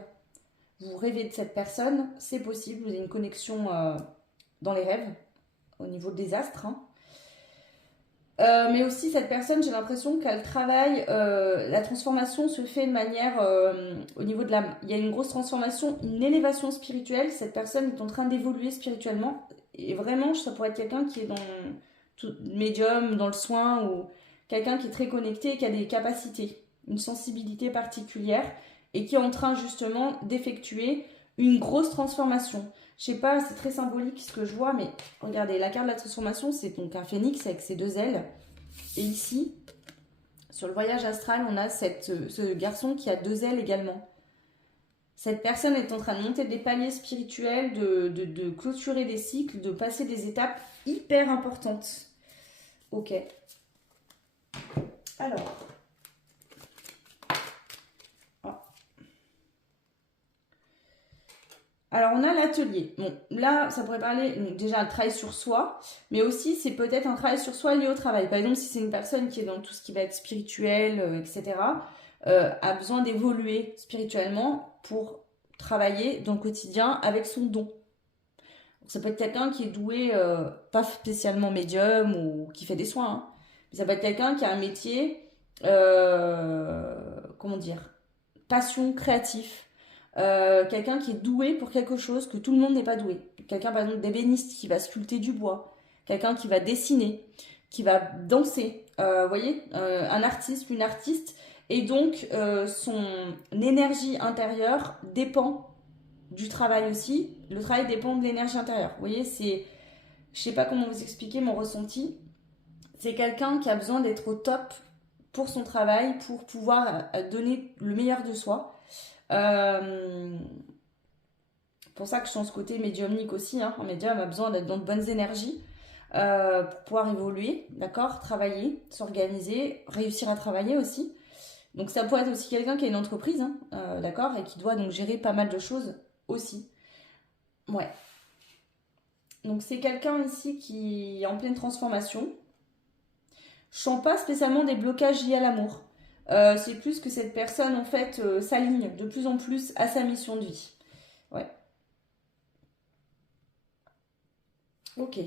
Vous rêvez de cette personne, c'est possible, vous avez une connexion dans les rêves, au niveau des astres. Hein. Mais aussi, cette personne, j'ai l'impression qu'elle travaille, la transformation se fait de manière, au niveau de l'âme. Il y a une grosse transformation, une élévation spirituelle. Cette personne est en train d'évoluer spirituellement. Et vraiment, ça pourrait être quelqu'un qui est dans tout, médium, dans le soin, ou quelqu'un qui est très connecté et qui a des capacités, une sensibilité particulière, et qui est en train justement d'effectuer une grosse transformation. Je sais pas, c'est très symbolique ce que je vois, mais regardez, la carte de la transformation, c'est donc un phénix avec ses deux ailes. Et ici, sur le voyage astral, on a ce garçon qui a deux ailes également. Cette personne est en train de monter des paliers spirituels, de clôturer des cycles, de passer des étapes hyper importantes. Ok. Alors. Alors, on a l'atelier. Bon, là, ça pourrait parler déjà un travail sur soi, mais aussi, c'est peut-être un travail sur soi lié au travail. Par exemple, si c'est une personne qui est dans tout ce qui va être spirituel, etc., a besoin d'évoluer spirituellement pour travailler dans le quotidien avec son don. Donc, ça peut être quelqu'un qui est doué, pas spécialement médium ou qui fait des soins, hein, mais ça peut être quelqu'un qui a un métier, comment dire, passion, créatif. Quelqu'un qui est doué pour quelque chose que tout le monde n'est pas doué. Quelqu'un par exemple d'ébéniste qui va sculpter du bois, quelqu'un qui va dessiner, qui va danser, vous voyez, un artiste, une artiste, et donc son énergie intérieure dépend du travail aussi. Le travail dépend de l'énergie intérieure. Vous voyez, je sais pas comment vous expliquer mon ressenti. C'est quelqu'un qui a besoin d'être au top pour son travail, pour pouvoir donner le meilleur de soi. Pour ça que je sens ce côté médiumnique aussi. Hein. Un médium a besoin d'être dans de bonnes énergies pour pouvoir évoluer, d'accord, travailler, s'organiser, réussir à travailler aussi. Donc ça pourrait être aussi quelqu'un qui a une entreprise, hein, d'accord, et qui doit donc gérer pas mal de choses aussi. Ouais. Donc c'est quelqu'un ici qui est en pleine transformation. Je sens pas spécialement des blocages liés à l'amour. C'est plus que cette personne en fait s'aligne de plus en plus à sa mission de vie. Ouais. Ok.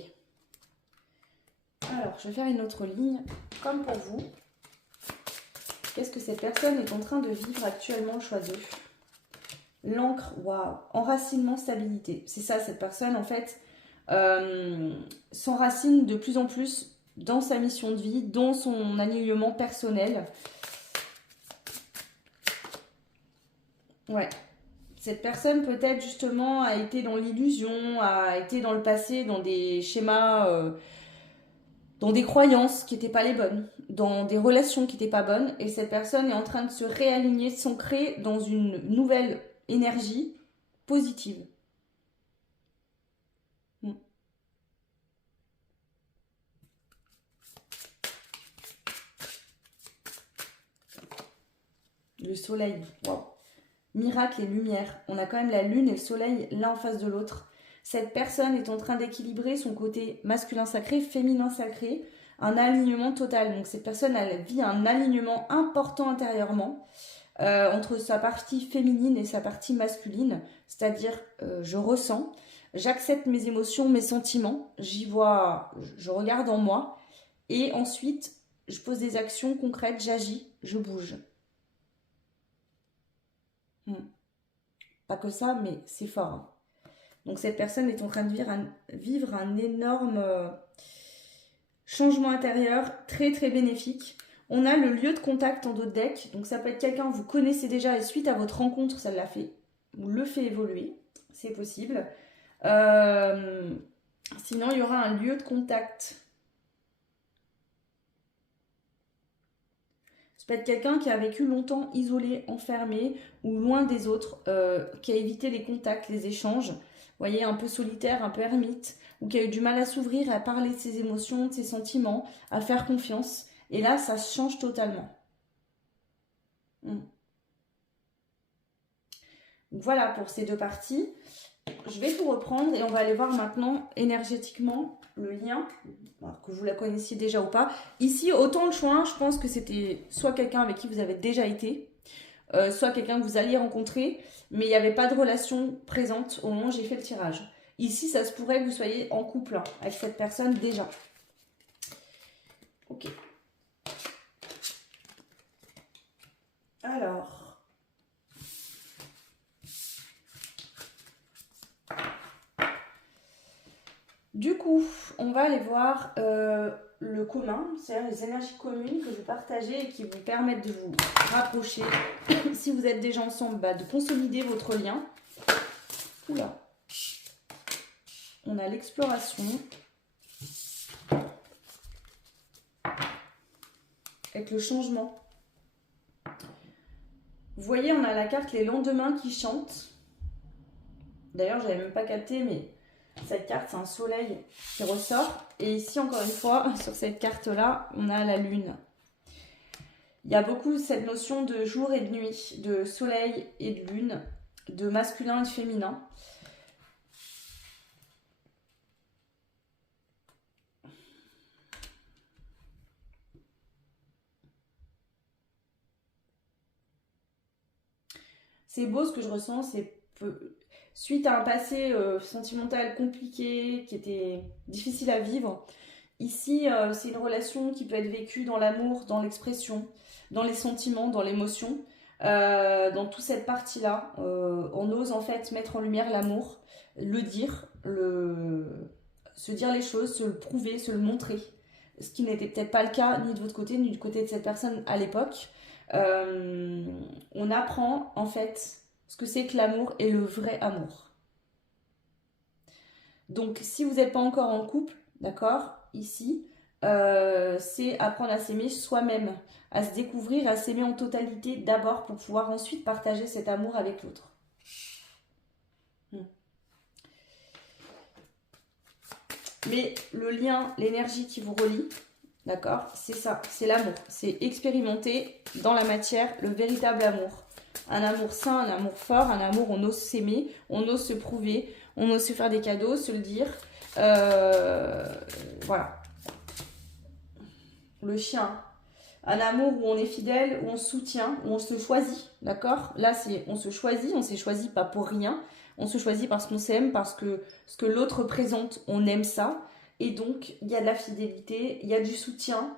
Alors, je vais faire une autre ligne, comme pour vous. Qu'est-ce que cette personne est en train de vivre actuellement, le choix 2? L'encre, waouh, enracinement, stabilité. C'est ça, cette personne, en fait, s'enracine de plus en plus dans sa mission de vie, dans son alignement personnel. Ouais. Cette personne, peut-être, justement, a été dans l'illusion, a été dans le passé, dans des schémas... dans des croyances qui n'étaient pas les bonnes, dans des relations qui n'étaient pas bonnes, et cette personne est en train de se réaligner, de s'ancrer dans une nouvelle énergie positive. Le soleil, waouh. Miracle et lumière. On a quand même la lune et le soleil l'un en face de l'autre. Cette personne est en train d'équilibrer son côté masculin sacré, féminin sacré, un alignement total. Donc cette personne, elle vit un alignement important intérieurement entre sa partie féminine et sa partie masculine. C'est-à-dire, je ressens, j'accepte mes émotions, mes sentiments, j'y vois, je regarde en moi, et ensuite, je pose des actions concrètes, j'agis, je bouge. Pas que ça, mais c'est fort. Hein. Donc cette personne est en train de vivre un énorme changement intérieur, très très bénéfique. On a le lieu de contact en dos de deck, donc ça peut être quelqu'un que vous connaissez déjà et suite à votre rencontre, ça l'a fait, ou le fait évoluer, c'est possible. Sinon, il y aura un lieu de contact. Ça peut être quelqu'un qui a vécu longtemps isolé, enfermé ou loin des autres, qui a évité les contacts, les échanges. Vous voyez, un peu solitaire, un peu ermite, ou qui a eu du mal à s'ouvrir, à parler de ses émotions, de ses sentiments, à faire confiance. Et là, ça change totalement. Donc voilà pour ces deux parties. Je vais tout reprendre et on va aller voir maintenant énergétiquement le lien, alors que vous la connaissiez déjà ou pas. Ici, autant le choix, je pense que c'était soit quelqu'un avec qui vous avez déjà été, soit quelqu'un que vous alliez rencontrer, mais il n'y avait pas de relation présente au moment où j'ai fait le tirage. Ici, ça se pourrait que vous soyez en couple hein, avec cette personne déjà. Ok. Alors... Du coup, on va aller voir le commun, c'est-à-dire les énergies communes que vous partagez et qui vous permettent de vous rapprocher. Si vous êtes déjà ensemble, bah, de consolider votre lien. Oula. On a l'exploration. Avec le changement. Vous voyez, on a la carte les lendemains qui chantent. D'ailleurs, je n'avais même pas capté, mais... Cette carte, c'est un soleil qui ressort. Et ici, encore une fois, sur cette carte-là, on a la lune. Il y a beaucoup cette notion de jour et de nuit, de soleil et de lune, de masculin et de féminin. C'est beau ce que je ressens, c'est suite à un passé sentimental compliqué, qui était difficile à vivre. Ici, c'est une relation qui peut être vécue dans l'amour, dans l'expression, dans les sentiments, dans l'émotion. Dans toute cette partie-là, on ose en fait mettre en lumière l'amour, le dire, se dire les choses, se le prouver, se le montrer. Ce qui n'était peut-être pas le cas ni de votre côté, ni du côté de cette personne à l'époque. On apprend en fait ce que c'est que l'amour et le vrai amour. Donc si vous n'êtes pas encore en couple, d'accord, ici, c'est apprendre à s'aimer soi-même, à se découvrir, à s'aimer en totalité d'abord pour pouvoir ensuite partager cet amour avec l'autre. Mais le lien, l'énergie qui vous relie, d'accord, c'est ça, c'est l'amour. C'est expérimenter dans la matière le véritable amour. Un amour sain, un amour fort, un amour où on ose s'aimer, on ose se prouver, on ose se faire des cadeaux, se le dire. Voilà. Le chien. Un amour où on est fidèle, où on se soutient, où on se choisit, d'accord? Là, c'est on se choisit, on s'est choisi pas pour rien. On se choisit parce qu'on s'aime, parce que ce que l'autre représente, on aime ça. Et donc, il y a de la fidélité, il y a du soutien.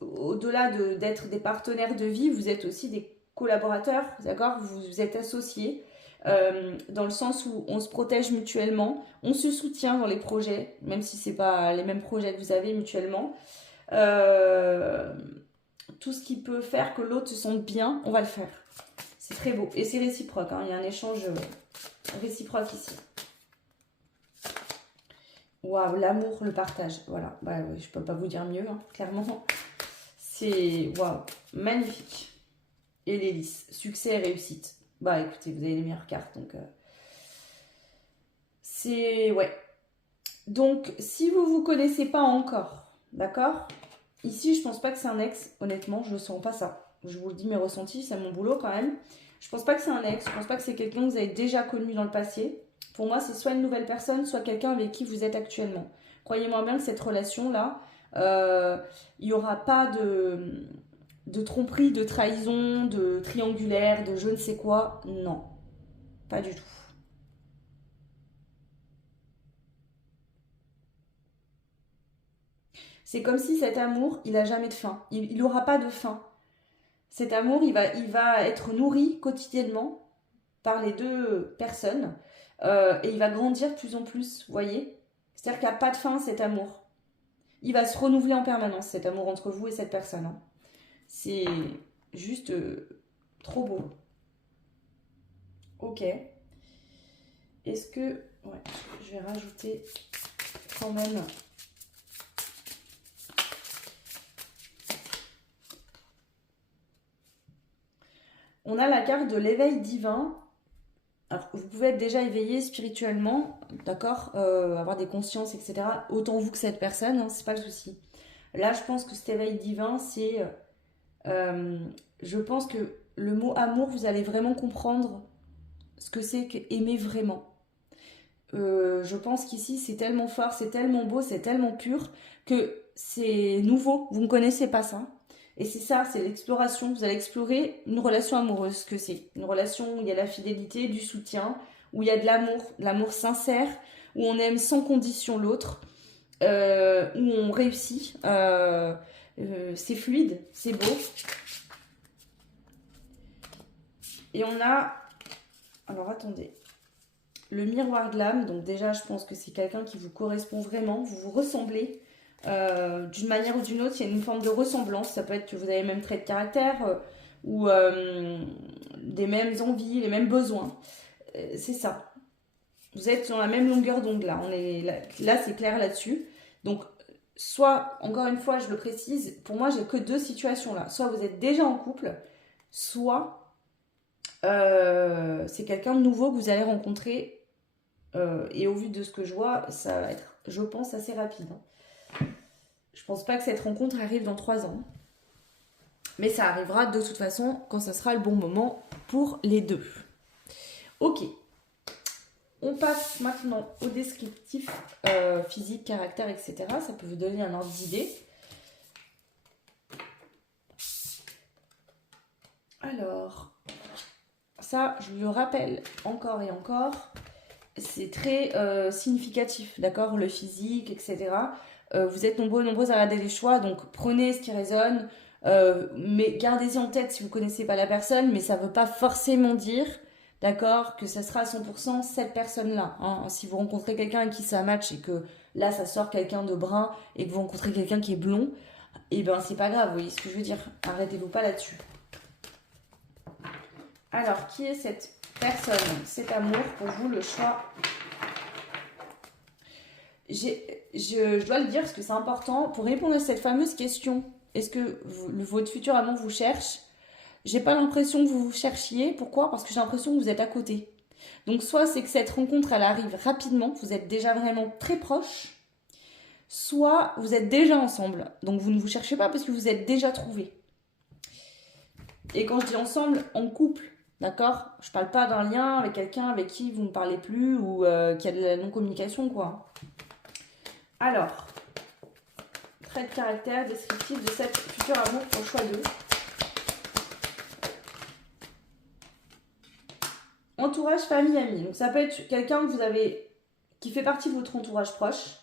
Au-delà d'être des partenaires de vie, vous êtes aussi des collaborateurs, d'accord? Vous êtes associés. Dans le sens où on se protège mutuellement, on se soutient dans les projets, même si c'est pas les mêmes projets que vous avez mutuellement. Tout ce qui peut faire que l'autre se sente bien, on va le faire. C'est très beau. Et c'est réciproque, hein. Il y a un échange réciproque ici. Waouh, l'amour, le partage. Voilà, bah, ouais, je peux pas vous dire mieux, hein, clairement. C'est waouh, magnifique. Et l'hélice, succès et réussite. Bah écoutez, vous avez les meilleures cartes, donc c'est ouais. Donc si vous connaissez pas encore, d'accord? Ici, je pense pas que c'est un ex, honnêtement, je sens pas ça. Je vous le dis, mes ressentis, c'est mon boulot quand même. Je pense pas que c'est un ex, je pense pas que c'est quelqu'un que vous avez déjà connu dans le passé. Pour moi, c'est soit une nouvelle personne, soit quelqu'un avec qui vous êtes actuellement. Croyez-moi bien que cette relation-là, il n'y aura pas de tromperie, de trahison, de triangulaire, de je ne sais quoi. Non, pas du tout. C'est comme si cet amour, il n'a jamais de fin. Il n'aura pas de fin. Cet amour, il va être nourri quotidiennement par les deux personnes. et il va grandir de plus en plus, vous voyez? C'est-à-dire qu'il n'y a pas de fin cet amour. Il va se renouveler en permanence, cet amour entre vous et cette personne. Hein. C'est juste trop beau. Ok. Est-ce que... Ouais, je vais rajouter quand même... On a la carte de l'éveil divin. Alors, vous pouvez être déjà éveillé spirituellement, d'accord, avoir des consciences, etc. Autant vous que cette personne, hein, c'est pas le souci. Là, je pense que cet éveil divin, c'est... je pense que le mot amour, vous allez vraiment comprendre ce que c'est qu'aimer vraiment. Je pense qu'ici, c'est tellement fort, c'est tellement beau, c'est tellement pur que c'est nouveau. Vous ne connaissez pas ça. Et c'est ça, c'est l'exploration. Vous allez explorer une relation amoureuse, ce que c'est. Une relation où il y a la fidélité, du soutien, où il y a de l'amour sincère, où on aime sans condition l'autre, où on réussit. C'est fluide, c'est beau. Et on a... Alors attendez. Le miroir de l'âme, donc déjà je pense que c'est quelqu'un qui vous correspond vraiment, vous vous ressemblez d'une manière ou d'une autre, il y a une forme de ressemblance, ça peut être que vous avez le même trait de caractère ou des mêmes envies, les mêmes besoins, c'est ça. Vous êtes sur la même longueur d'onde là, là c'est clair là-dessus. Donc soit, encore une fois je le précise, pour moi j'ai que deux situations là, soit vous êtes déjà en couple, soit c'est quelqu'un de nouveau que vous allez rencontrer. Et au vu de ce que je vois, ça va être, je pense, assez rapide. Hein. Je pense pas que cette rencontre arrive dans 3 ans. Mais ça arrivera de toute façon quand ça sera le bon moment pour les deux. Ok. On passe maintenant au descriptif physique, caractère, etc. Ça peut vous donner un ordre d'idée. Alors, ça, je le rappelle encore et encore. C'est très significatif, d'accord, le physique, etc. Vous êtes nombreux et nombreuses à regarder les choix, donc prenez ce qui résonne, mais gardez-y en tête si vous ne connaissez pas la personne, mais ça ne veut pas forcément dire, d'accord, que ça sera à 100% cette personne-là. Hein. Si vous rencontrez quelqu'un avec qui ça match et que là ça sort quelqu'un de brun et que vous rencontrez quelqu'un qui est blond, et ben c'est pas grave, vous voyez ce que je veux dire, arrêtez-vous pas là-dessus. Alors, qui est cette personne, cet amour, pour vous, le choix. Je dois le dire parce que c'est important. Pour répondre à cette fameuse question, est-ce que votre futur amour vous cherche? J'ai pas l'impression que vous vous cherchiez. Pourquoi? Parce que j'ai l'impression que vous êtes à côté. Donc soit c'est que cette rencontre, elle arrive rapidement, vous êtes déjà vraiment très proches, soit vous êtes déjà ensemble. Donc vous ne vous cherchez pas parce que vous êtes déjà trouvés. Et quand je dis ensemble, en couple. D'accord? Je parle pas d'un lien avec quelqu'un avec qui vous ne parlez plus ou qui a de la non-communication, quoi. Alors, trait de caractère descriptif de cette futur amour pour le choix 2. Entourage, famille, amis. Donc ça peut être quelqu'un que vous avez, qui fait partie de votre entourage proche.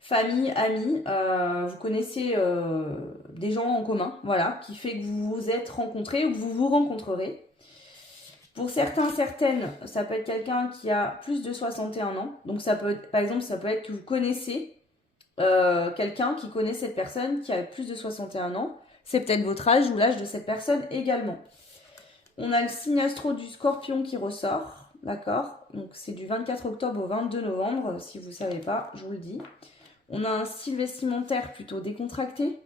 Famille, amis, vous connaissez des gens en commun, voilà, qui fait que vous vous êtes rencontrés ou que vous vous rencontrerez. Pour certains, certaines, ça peut être quelqu'un qui a plus de 61 ans. Donc ça peut être, par exemple, ça peut être que vous connaissez quelqu'un qui connaît cette personne qui a plus de 61 ans. C'est peut-être votre âge ou l'âge de cette personne également. On a le signe astro du Scorpion qui ressort, d'accord? Donc c'est du 24 octobre au 22 novembre, si vous ne savez pas, je vous le dis. On a un style vestimentaire plutôt décontracté.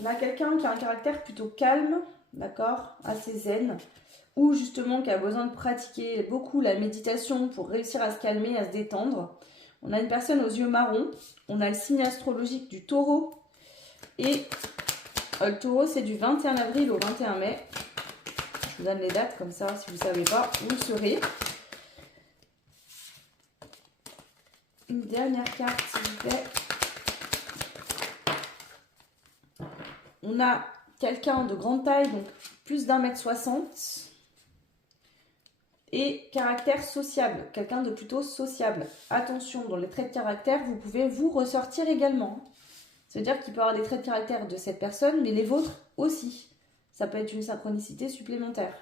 On a quelqu'un qui a un caractère plutôt calme, d'accord, assez zen, ou justement qui a besoin de pratiquer beaucoup la méditation pour réussir à se calmer, à se détendre. On a une personne aux yeux marrons, on a le signe astrologique du Taureau, et le Taureau c'est du 21 avril au 21 mai. Je vous donne les dates comme ça, si vous ne savez pas, vous le saurez. Une dernière carte, s'il vous plaît. On a quelqu'un de grande taille, donc plus d'1,60 m. Et caractère sociable, quelqu'un de plutôt sociable. Attention, dans les traits de caractère, vous pouvez vous ressortir également. C'est-à-dire qu'il peut y avoir des traits de caractère de cette personne, mais les vôtres aussi. Ça peut être une synchronicité supplémentaire.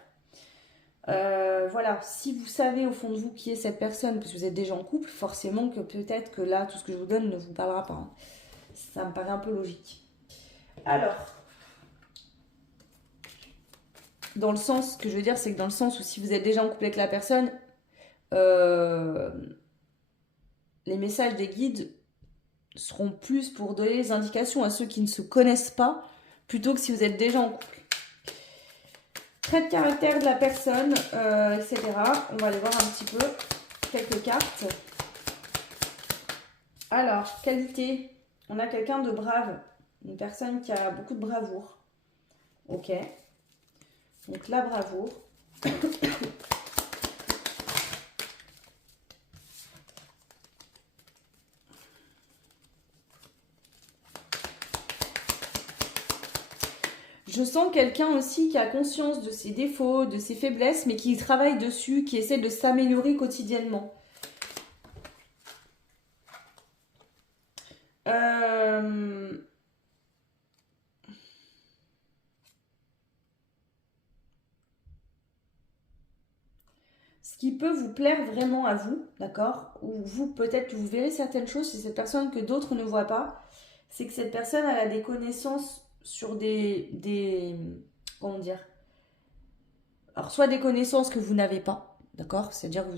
Voilà, si vous savez au fond de vous qui est cette personne, parce que vous êtes déjà en couple, forcément que peut-être que là, tout ce que je vous donne ne vous parlera pas. Hein. Ça me paraît un peu logique. Alors, dans le sens, ce que je veux dire, c'est que dans le sens où si vous êtes déjà en couple avec la personne, les messages des guides seront plus pour donner des indications à ceux qui ne se connaissent pas, plutôt que si vous êtes déjà en couple. Trait de caractère de la personne, etc. On va aller voir un petit peu quelques cartes. Alors, qualité. On a quelqu'un de brave. Une personne qui a beaucoup de bravoure. Ok. Donc, la bravoure. Je sens quelqu'un aussi qui a conscience de ses défauts, de ses faiblesses, mais qui travaille dessus, qui essaie de s'améliorer quotidiennement. Ce qui peut vous plaire vraiment à vous, d'accord? Ou vous, peut-être, vous verrez certaines choses chez cette personne que d'autres ne voient pas. C'est que cette personne, elle a des connaissances sur comment dire? Alors, soit des connaissances que vous n'avez pas, d'accord? C'est-à-dire que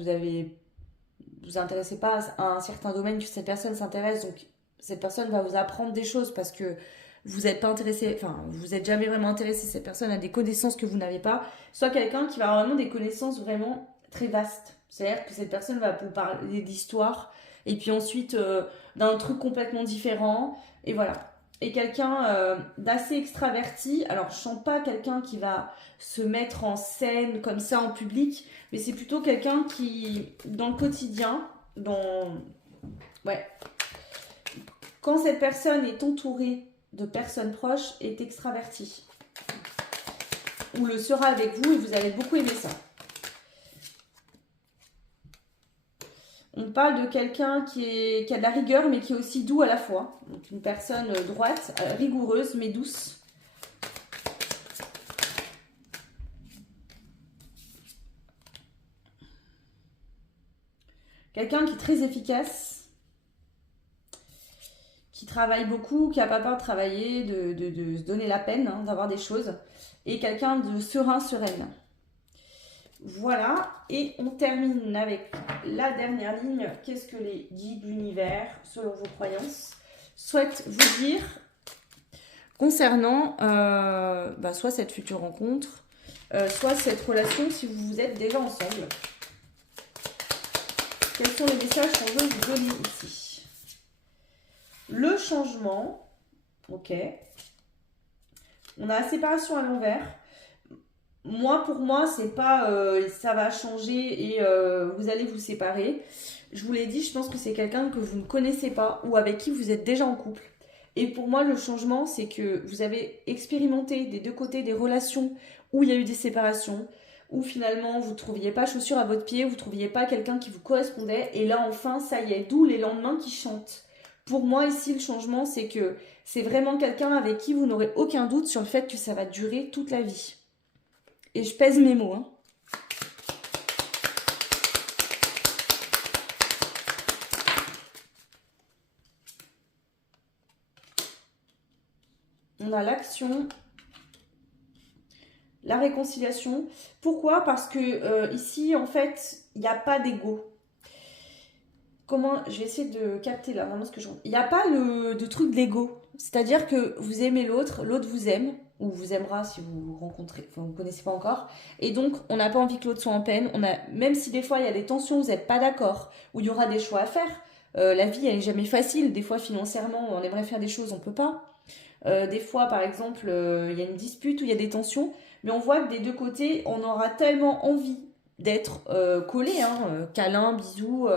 vous intéressez pas à un certain domaine que cette personne s'intéresse, donc cette personne va vous apprendre des choses parce que vous n'êtes pas intéressé, enfin, vous n'êtes jamais vraiment intéressé, cette personne a des connaissances que vous n'avez pas, soit quelqu'un qui va avoir vraiment des connaissances vraiment très vastes. C'est-à-dire que cette personne va vous parler d'histoire, et puis ensuite d'un truc complètement différent, et voilà. Et quelqu'un d'assez extraverti, alors je sens pas quelqu'un qui va se mettre en scène comme ça en public, mais c'est plutôt quelqu'un qui, dans le quotidien, ouais, quand cette personne est entourée de personnes proches, est extraverti. Ou le sera avec vous et vous allez beaucoup aimer ça. On parle de quelqu'un qui a de la rigueur, mais qui est aussi doux à la fois. Donc une personne droite, rigoureuse, mais douce. Quelqu'un qui est très efficace, qui travaille beaucoup, qui n'a pas peur de travailler, de se donner la peine, hein, d'avoir des choses. Et quelqu'un de serein, sereine. Voilà, et on termine avec la dernière ligne. Qu'est-ce que les guides de l'univers, selon vos croyances, souhaitent vous dire concernant soit cette future rencontre, soit cette relation si vous êtes déjà ensemble. Quels sont les messages qu'on veut vous donner ici? Le changement, ok. On a la séparation à l'envers. Moi, pour moi, c'est pas ça va changer et vous allez vous séparer. Je vous l'ai dit, je pense que c'est quelqu'un que vous ne connaissez pas ou avec qui vous êtes déjà en couple. Et pour moi, le changement, c'est que vous avez expérimenté des deux côtés des relations où il y a eu des séparations, où finalement vous ne trouviez pas chaussure à votre pied, vous ne trouviez pas quelqu'un qui vous correspondait. Et là, enfin, ça y est, d'où les lendemains qui chantent. Pour moi, ici, le changement, c'est que c'est vraiment quelqu'un avec qui vous n'aurez aucun doute sur le fait que ça va durer toute la vie. Et je pèse mes mots. Hein. On a l'action, la réconciliation. Pourquoi? Parce que ici, en fait, il n'y a pas d'ego. Comment? Je vais essayer de capter là vraiment ce que je... Il n'y a pas de truc de l'ego. C'est-à-dire que vous aimez l'autre, l'autre vous aime, ou vous aimera si vous rencontrez, enfin, vous ne connaissez pas encore. Et donc, on n'a pas envie que l'autre soit en peine. Même si des fois, il y a des tensions, vous n'êtes pas d'accord, ou il y aura des choix à faire. La vie, elle n'est jamais facile. Des fois, financièrement, on aimerait faire des choses, on ne peut pas. Des fois, par exemple, il y a une dispute où il y a des tensions. Mais on voit que des deux côtés, on aura tellement envie d'être collés, hein, câlin, bisous,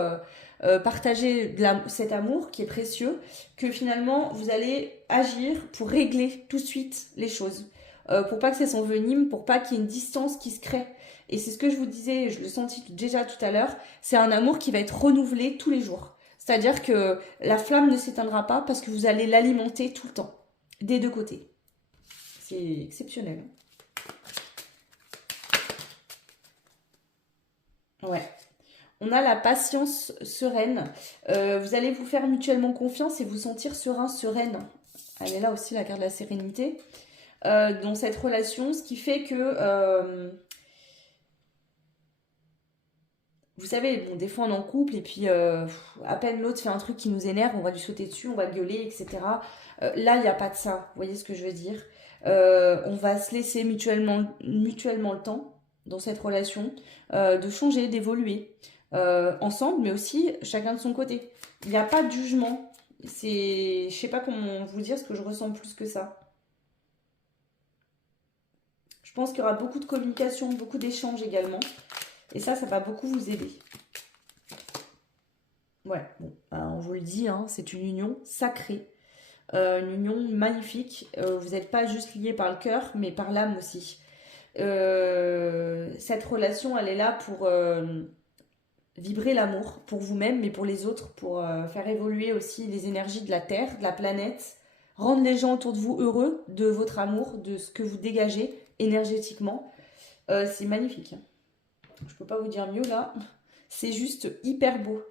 partager cet amour qui est précieux, que finalement vous allez agir pour régler tout de suite les choses, pour pas que ça s'envenime, pour pas qu'il y ait une distance qui se crée. Et c'est ce que je vous disais, je le sentis déjà tout à l'heure, c'est un amour qui va être renouvelé tous les jours. C'est-à-dire que la flamme ne s'éteindra pas parce que vous allez l'alimenter tout le temps, des deux côtés. C'est exceptionnel. Ouais. On a la patience sereine. Vous allez vous faire mutuellement confiance et vous sentir serein, sereine. Elle est là aussi, la carte de la sérénité. Dans cette relation, ce qui fait que... vous savez, bon, des fois on est en couple et puis à peine l'autre fait un truc qui nous énerve, on va lui sauter dessus, on va gueuler, etc. Là, il n'y a pas de ça. Vous voyez ce que je veux dire? On va se laisser mutuellement le temps dans cette relation de changer, d'évoluer ensemble, mais aussi chacun de son côté. Il n'y a pas de jugement. Je sais pas comment vous dire ce que je ressens plus que ça. Je pense qu'il y aura beaucoup de communication, beaucoup d'échanges également. Et ça va beaucoup vous aider. Ouais, bon, on vous le dit, hein, c'est une union sacrée. Une union magnifique. Vous n'êtes pas juste liés par le cœur, mais par l'âme aussi. Cette relation, elle est là pour vibrer l'amour pour vous-même, mais pour les autres, pour faire évoluer aussi les énergies de la Terre, de la planète, rendre les gens autour de vous heureux de votre amour, de ce que vous dégagez énergétiquement. C'est magnifique. Je peux pas vous dire mieux là. C'est juste hyper beau.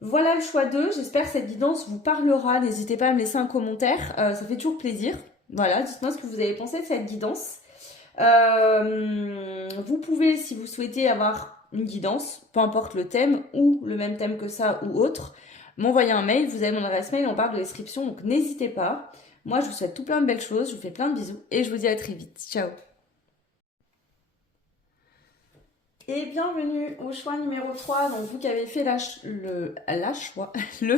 Voilà le choix 2. J'espère que cette guidance vous parlera. N'hésitez pas à me laisser un commentaire. Ça fait toujours plaisir. Voilà, dites-moi ce que vous avez pensé de cette guidance. Vous pouvez, si vous souhaitez avoir une guidance, peu importe le thème ou le même thème que ça ou autre, m'envoyer un mail. Vous avez mon adresse mail en barre de description. Donc n'hésitez pas. Moi, je vous souhaite tout plein de belles choses. Je vous fais plein de bisous. Et je vous dis à très vite. Ciao. Et bienvenue au choix numéro 3, donc vous qui avez fait le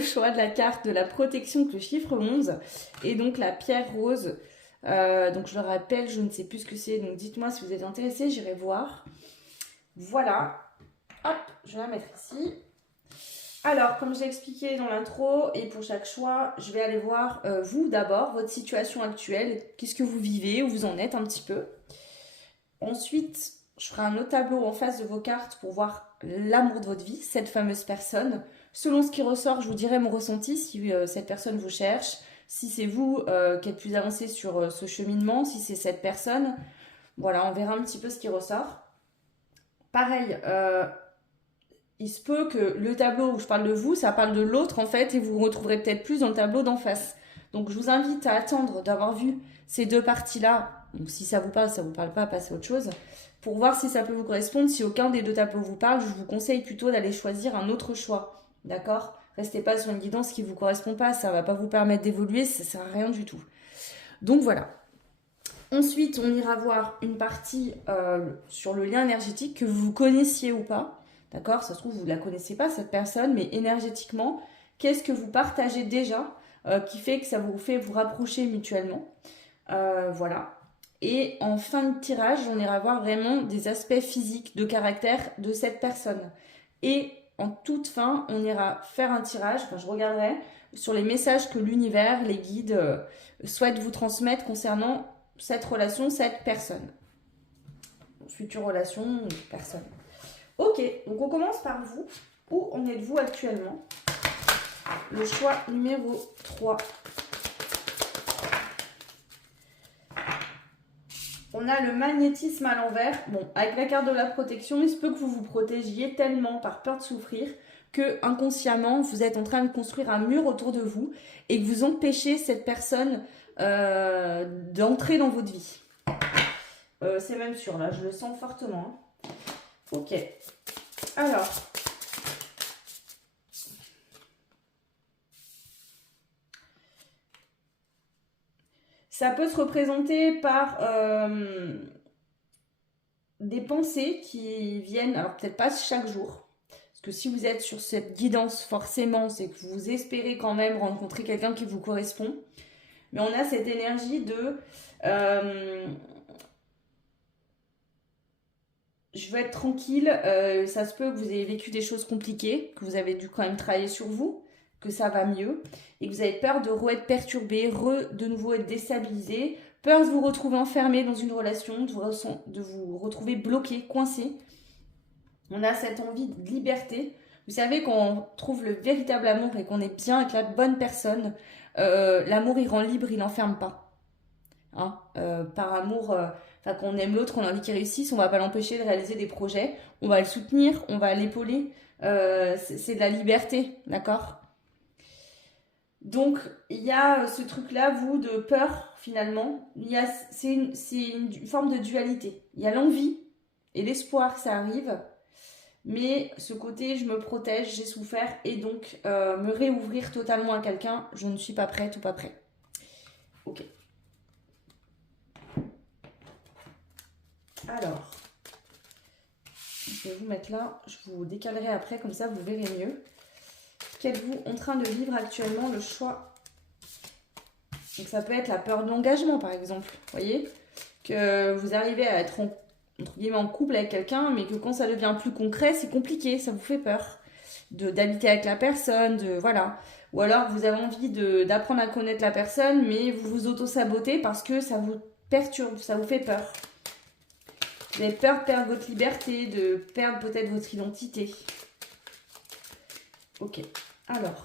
choix de la carte de la protection avec le chiffre 11 et donc la pierre rose. Donc je le rappelle, je ne sais plus ce que c'est, donc dites-moi si vous êtes intéressé, j'irai voir. Voilà, hop, je vais la mettre ici. Alors, comme j'ai expliqué dans l'intro, et pour chaque choix, je vais aller voir vous d'abord, votre situation actuelle, qu'est-ce que vous vivez, où vous en êtes un petit peu. Ensuite, je ferai un autre tableau en face de vos cartes pour voir l'amour de votre vie, cette fameuse personne. Selon ce qui ressort, je vous dirai mon ressenti si cette personne vous cherche, si c'est vous qui êtes plus avancé sur ce cheminement, si c'est cette personne. Voilà, on verra un petit peu ce qui ressort. Pareil, il se peut que le tableau où je parle de vous, ça parle de l'autre en fait, et vous vous retrouverez peut-être plus dans le tableau d'en face. Donc je vous invite à attendre d'avoir vu ces deux parties-là. Donc si ça vous parle pas, passez à autre chose. Pour voir si ça peut vous correspondre. Si aucun des deux tableaux vous parle, je vous conseille plutôt d'aller choisir un autre choix. D'accord? Restez pas sur une guidance qui ne vous correspond pas, ça ne va pas vous permettre d'évoluer, ça ne sert à rien du tout. Donc voilà. Ensuite, on ira voir une partie sur le lien énergétique, que vous connaissiez ou pas. D'accord? Ça se trouve, vous ne la connaissez pas, cette personne, mais énergétiquement, qu'est-ce que vous partagez déjà qui fait que ça vous fait vous rapprocher mutuellement? Voilà. Et en fin de tirage, on ira voir vraiment des aspects physiques de caractère de cette personne. Et en toute fin, on ira faire un tirage, enfin je regarderai sur les messages que l'univers, les guides souhaitent vous transmettre concernant cette relation, cette personne. Future relation, personne. Ok, donc on commence par vous. Où en êtes-vous actuellement? Le choix numéro 3. On a le magnétisme à l'envers. Bon, avec la carte de la protection, il se peut que vous vous protégiez tellement par peur de souffrir que inconsciemment, vous êtes en train de construire un mur autour de vous et que vous empêchez cette personne d'entrer dans votre vie. C'est même sûr, là, je le sens fortement. Ok. Alors. Ça peut se représenter par des pensées qui viennent, alors peut-être pas chaque jour, parce que si vous êtes sur cette guidance, forcément, c'est que vous espérez quand même rencontrer quelqu'un qui vous correspond. Mais on a cette énergie de je veux être tranquille, ça se peut que vous ayez vécu des choses compliquées, que vous avez dû quand même travailler sur vous, que ça va mieux, et que vous avez peur de re-être perturbé, de nouveau être déstabilisé, peur de vous retrouver enfermé dans une relation, de vous retrouver bloqué, coincé. On a cette envie de liberté, Vous savez, quand on trouve le véritable amour et qu'on est bien avec la bonne personne, l'amour il rend libre, il n'enferme pas. Hein. Par amour, enfin, qu'on aime l'autre, qu'on a envie qu'il réussisse, on va pas l'empêcher de réaliser des projets, on va le soutenir, on va l'épauler. C'est de la liberté, d'accord? Donc, il y a ce truc-là, vous, de peur, finalement. C'est une forme de dualité. Il y a l'envie et l'espoir que ça arrive, mais ce côté, je me protège, j'ai souffert, et donc me réouvrir totalement à quelqu'un, je ne suis pas prête ou pas prêt. Ok. Alors, je vais vous mettre là, je vous décalerai après, comme ça vous verrez mieux. Qu'êtes-vous en train de vivre actuellement le choix? Donc ça peut être la peur de l'engagement par exemple, vous voyez, que vous arrivez à être entre guillemets en couple avec quelqu'un, mais que quand ça devient plus concret, c'est compliqué, ça vous fait peur d'habiter avec la personne, voilà. Ou alors vous avez envie d'apprendre à connaître la personne, mais vous vous auto-sabotez parce que ça vous perturbe, ça vous fait peur. Vous avez peur de perdre votre liberté, de perdre peut-être votre identité. Ok. Alors,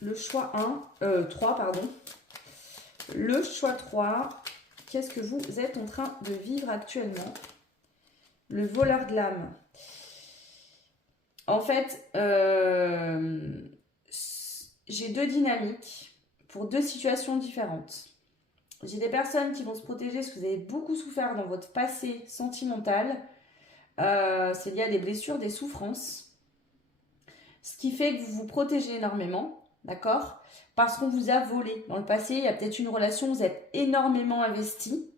le choix 3, pardon. Le choix 3, qu'est-ce que vous êtes en train de vivre actuellement? Le voleur de l'âme. En fait, j'ai deux dynamiques pour deux situations différentes. J'ai des personnes qui vont se protéger parce que vous avez beaucoup souffert dans votre passé sentimental. C'est lié à des blessures, des souffrances. Ce qui fait que vous vous protégez énormément, d'accord? Parce qu'on vous a volé. Dans le passé, il y a peut-être une relation où vous êtes énormément investi.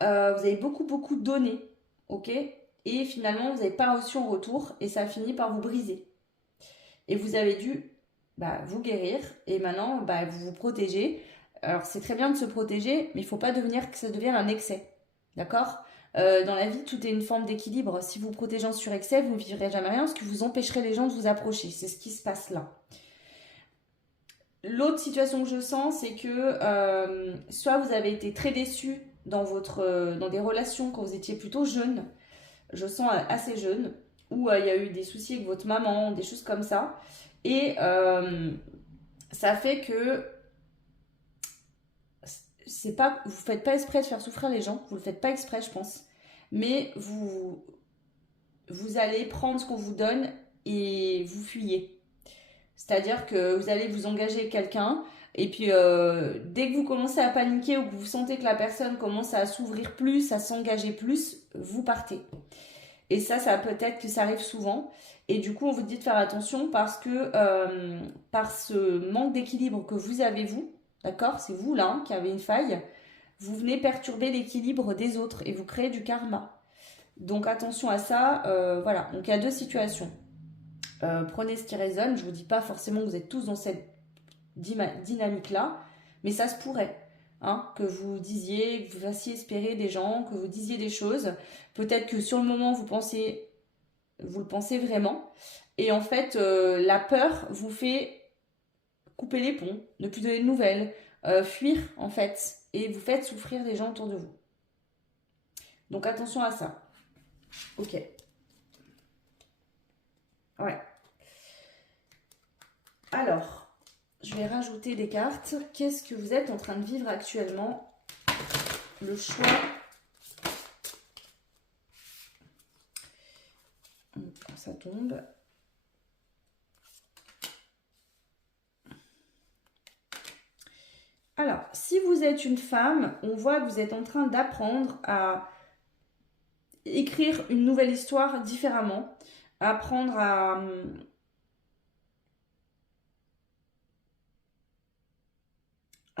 Vous avez beaucoup, beaucoup donné, ok? Et finalement, vous n'avez pas reçu en retour et ça a fini par vous briser. Et vous avez dû vous guérir et maintenant, vous vous protégez. Alors, c'est très bien de se protéger, mais il ne faut pas que ça devienne un excès, d'accord? Dans la vie, tout est une forme d'équilibre. Si vous vous protégez en surexcès, vous ne vivrez jamais rien parce que vous empêcherez les gens de vous approcher. C'est ce qui se passe là. L'autre situation que je sens, c'est que soit vous avez été très déçu dans des relations quand vous étiez plutôt jeune, je sens assez jeune, où il y a eu des soucis avec votre maman, des choses comme ça. Et ça fait que vous faites pas exprès de faire souffrir les gens, vous le faites pas exprès, je pense. Mais vous allez prendre ce qu'on vous donne et vous fuyez. C'est-à-dire que vous allez vous engager avec quelqu'un et puis dès que vous commencez à paniquer ou que vous sentez que la personne commence à s'ouvrir plus, à s'engager plus, vous partez. Et ça peut-être que ça arrive souvent. Et du coup, on vous dit de faire attention parce que par ce manque d'équilibre que vous avez, vous, d'accord? C'est vous là qui avez une faille. Vous venez perturber l'équilibre des autres et vous créez du karma. Donc attention à ça. Voilà, donc il y a deux situations. Prenez ce qui résonne. Je ne vous dis pas forcément que vous êtes tous dans cette dynamique-là, mais ça se pourrait. Hein, que vous disiez, que vous fassiez espérer des gens, que vous disiez des choses. Peut-être que sur le moment, vous le pensez vraiment. Et en fait, la peur vous fait couper les ponts, ne plus donner de nouvelles, fuir en fait. Et vous faites souffrir les gens autour de vous. Donc attention à ça. Ok. Ouais. Alors, je vais rajouter des cartes. Qu'est-ce que vous êtes en train de vivre actuellement? Le choix. Ça tombe. Alors, si vous êtes une femme, on voit que vous êtes en train d'apprendre à écrire une nouvelle histoire différemment, apprendre à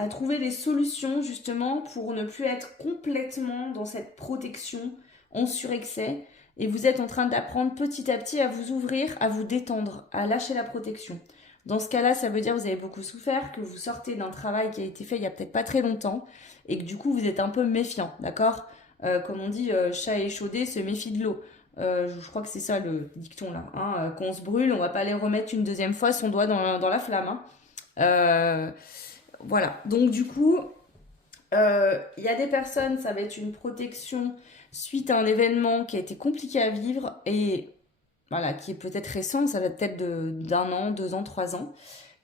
trouver des solutions justement pour ne plus être complètement dans cette protection en surexcès. Et vous êtes en train d'apprendre petit à petit à vous ouvrir, à vous détendre, à lâcher la protection. Dans ce cas-là, ça veut dire que vous avez beaucoup souffert, que vous sortez d'un travail qui a été fait il y a peut-être pas très longtemps et que du coup vous êtes un peu méfiant, d'accord? Comme on dit, chat échaudé se méfie de l'eau. Je crois que c'est ça le dicton là. Hein. Quand on se brûle, on va pas aller remettre une deuxième fois son doigt dans la flamme. Hein. Voilà. Donc du coup, il y a des personnes, ça va être une protection suite à un événement qui a été compliqué à vivre et voilà, qui est peut-être récent, ça date peut-être d'un an, 2 ans, 3 ans,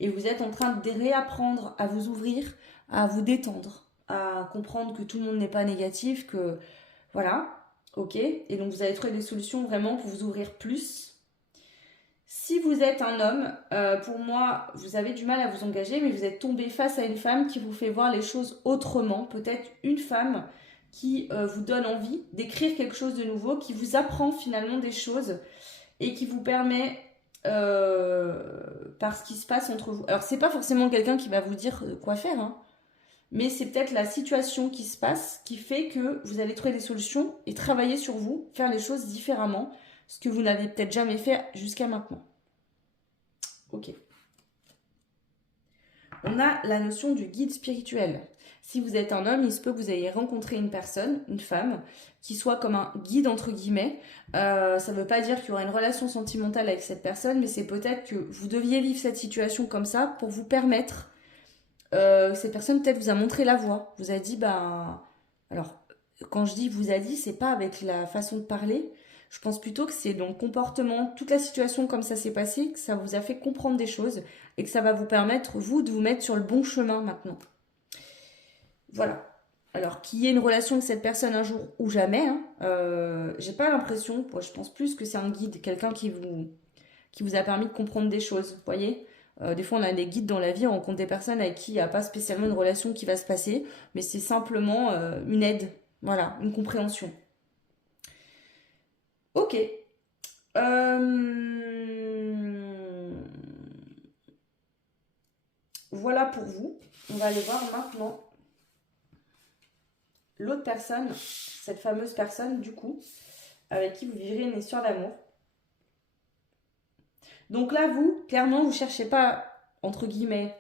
et vous êtes en train de réapprendre à vous ouvrir, à vous détendre, à comprendre que tout le monde n'est pas négatif, que voilà, ok, et donc vous allez trouver des solutions vraiment pour vous ouvrir plus. Si vous êtes un homme, pour moi, vous avez du mal à vous engager, mais vous êtes tombé face à une femme qui vous fait voir les choses autrement. Peut-être une femme qui vous donne envie d'écrire quelque chose de nouveau, qui vous apprend finalement des choses et qui vous permet, par ce qui se passe entre vous. Alors, c'est pas forcément quelqu'un qui va vous dire quoi faire, hein, mais c'est peut-être la situation qui se passe qui fait que vous allez trouver des solutions et travailler sur vous, faire les choses différemment, ce que vous n'avez peut-être jamais fait jusqu'à maintenant. Ok. On a la notion du guide spirituel. Si vous êtes un homme, il se peut que vous ayez rencontré une personne, une femme, qui soit comme un guide entre guillemets. Ça ne veut pas dire qu'il y aura une relation sentimentale avec cette personne, mais c'est peut-être que vous deviez vivre cette situation comme ça pour vous permettre. Cette personne peut-être vous a montré la voie. Vous a dit, bah, alors quand je dis vous a dit, c'est pas avec la façon de parler. Je pense plutôt que c'est dans le comportement, toute la situation comme ça s'est passé, que ça vous a fait comprendre des choses et que ça va vous permettre, vous, de vous mettre sur le bon chemin maintenant. Voilà. Alors, qu'il y ait une relation avec cette personne un jour ou jamais, hein, j'ai pas l'impression, je pense plus que c'est un guide, quelqu'un qui vous a permis de comprendre des choses, vous voyez. Des fois, on a des guides dans la vie, on rencontre des personnes avec qui il n'y a pas spécialement une relation qui va se passer, mais c'est simplement une aide, voilà, une compréhension. Ok. Voilà pour vous. On va aller voir maintenant l'autre personne, cette fameuse personne, du coup, avec qui vous vivrez une histoire d'amour. Donc là, vous, clairement, vous ne cherchez pas, entre guillemets,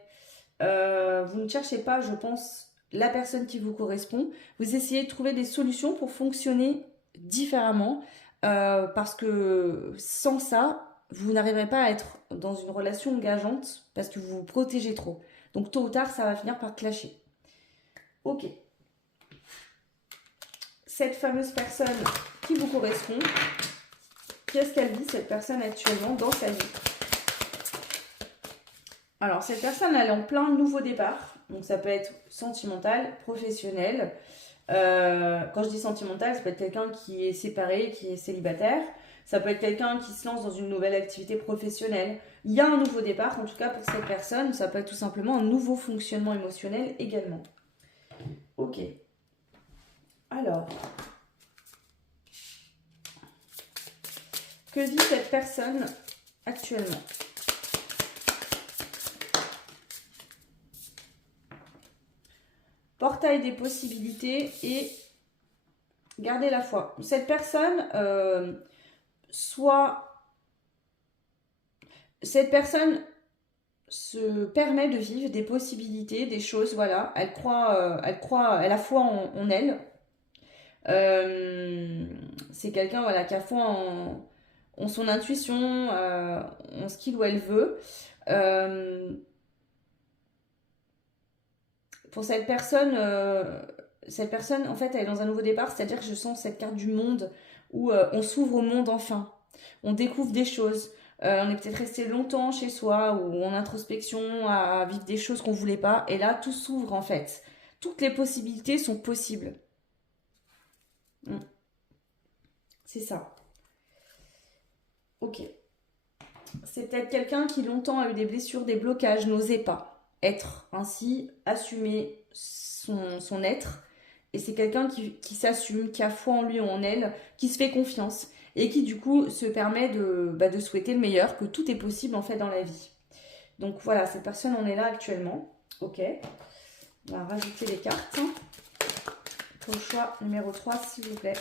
vous ne cherchez pas, je pense, la personne qui vous correspond. Vous essayez de trouver des solutions pour fonctionner différemment, parce que sans ça, vous n'arriverez pas à être dans une relation engageante parce que vous vous protégez trop. Donc tôt ou tard, ça va finir par clasher. Ok. Cette fameuse personne qui vous correspond, qu'est-ce qu'elle vit cette personne actuellement dans sa vie? Alors cette personne, elle est en plein nouveau départ. Donc ça peut être sentimental, professionnel. Quand je dis sentimental, ça peut être quelqu'un qui est séparé, qui est célibataire. Ça peut être quelqu'un qui se lance dans une nouvelle activité professionnelle. Il y a un nouveau départ, en tout cas pour cette personne. Ça peut être tout simplement un nouveau fonctionnement émotionnel également. Ok. Alors, que vit cette personne actuellement? Portail des possibilités et gardez la foi. Cette personne, cette personne se permet de vivre des possibilités, des choses, voilà. Elle a foi en elle. C'est quelqu'un, voilà, qui a foi en son intuition, en ce qu'il ou elle veut. Pour cette personne, en fait, elle est dans un nouveau départ, c'est-à-dire que je sens cette carte du monde où on s'ouvre au monde enfin. On découvre des choses. On est peut-être resté longtemps chez soi ou en introspection à vivre des choses qu'on ne voulait pas. Et là, tout s'ouvre en fait. Toutes les possibilités sont possibles. C'est ça. Ok. C'est peut-être quelqu'un qui longtemps a eu des blessures, des blocages, n'osait pas être ainsi, assumer son être. Et c'est quelqu'un qui s'assume, qui a foi en lui ou en elle, qui se fait confiance et qui du coup se permet de souhaiter le meilleur, que tout est possible en fait dans la vie. Donc voilà, cette personne en est là actuellement. Ok. On va rajouter les cartes. Pour le choix numéro 3, s'il vous plaît.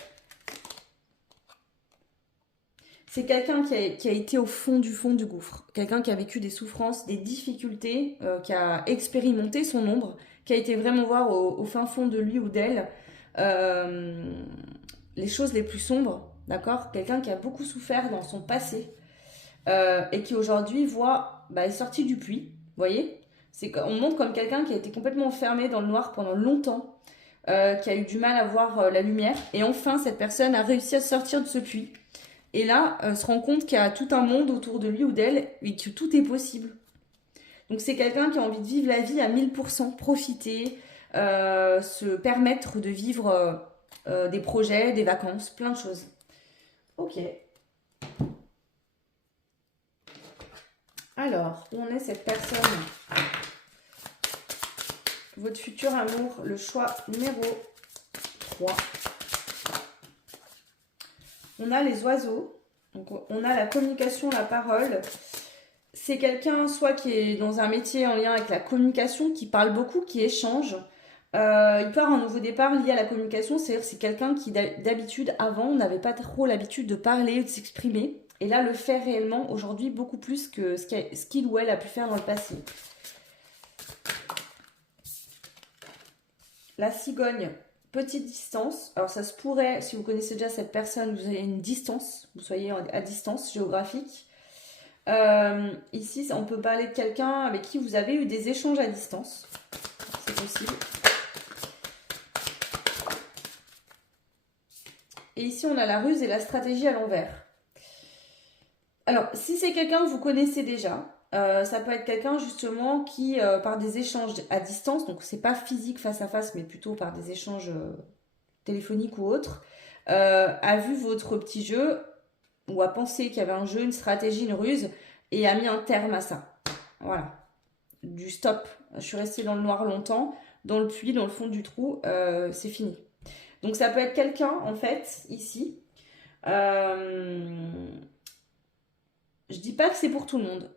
C'est quelqu'un qui a été au fond du gouffre. Quelqu'un qui a vécu des souffrances, des difficultés, qui a expérimenté son ombre, qui a été vraiment voir au fin fond de lui ou d'elle les choses les plus sombres, d'accord? Quelqu'un qui a beaucoup souffert dans son passé et qui aujourd'hui est sorti du puits, vous voyez? On montre comme quelqu'un qui a été complètement enfermé dans le noir pendant longtemps, qui a eu du mal à voir la lumière. Et enfin, cette personne a réussi à sortir de ce puits. Et là, se rend compte qu'il y a tout un monde autour de lui ou d'elle et que tout est possible. Donc c'est quelqu'un qui a envie de vivre la vie à 1000%, profiter, se permettre de vivre des projets, des vacances, plein de choses. Ok. Alors, où en est cette personne? Votre futur amour, le choix numéro 3. On a les oiseaux. Donc, on a la communication, la parole. C'est quelqu'un soit qui est dans un métier en lien avec la communication, qui parle beaucoup, qui échange. Il peut avoir un nouveau départ lié à la communication, c'est-à-dire c'est quelqu'un qui d'habitude avant n'avait pas trop l'habitude de parler ou de s'exprimer. Et là le fait réellement aujourd'hui beaucoup plus que ce qu'il ou elle a pu faire dans le passé. La cigogne, petite distance. Alors ça se pourrait, si vous connaissez déjà cette personne, vous avez une distance, vous soyez à distance géographique. Ici, on peut parler de quelqu'un avec qui vous avez eu des échanges à distance. C'est possible. Et ici, on a la ruse et la stratégie à l'envers. Alors, si c'est quelqu'un que vous connaissez déjà, ça peut être quelqu'un justement qui, par des échanges à distance, donc c'est pas physique face à face, mais plutôt par des échanges téléphoniques ou autres, a vu votre petit jeu ou a pensé qu'il y avait un jeu, une stratégie, une ruse et a mis un terme à ça. Voilà. Du stop. Je suis restée dans le noir longtemps, dans le puits, dans le fond du trou, c'est fini. Donc ça peut être quelqu'un, en fait, ici. Je dis pas que c'est pour tout le monde.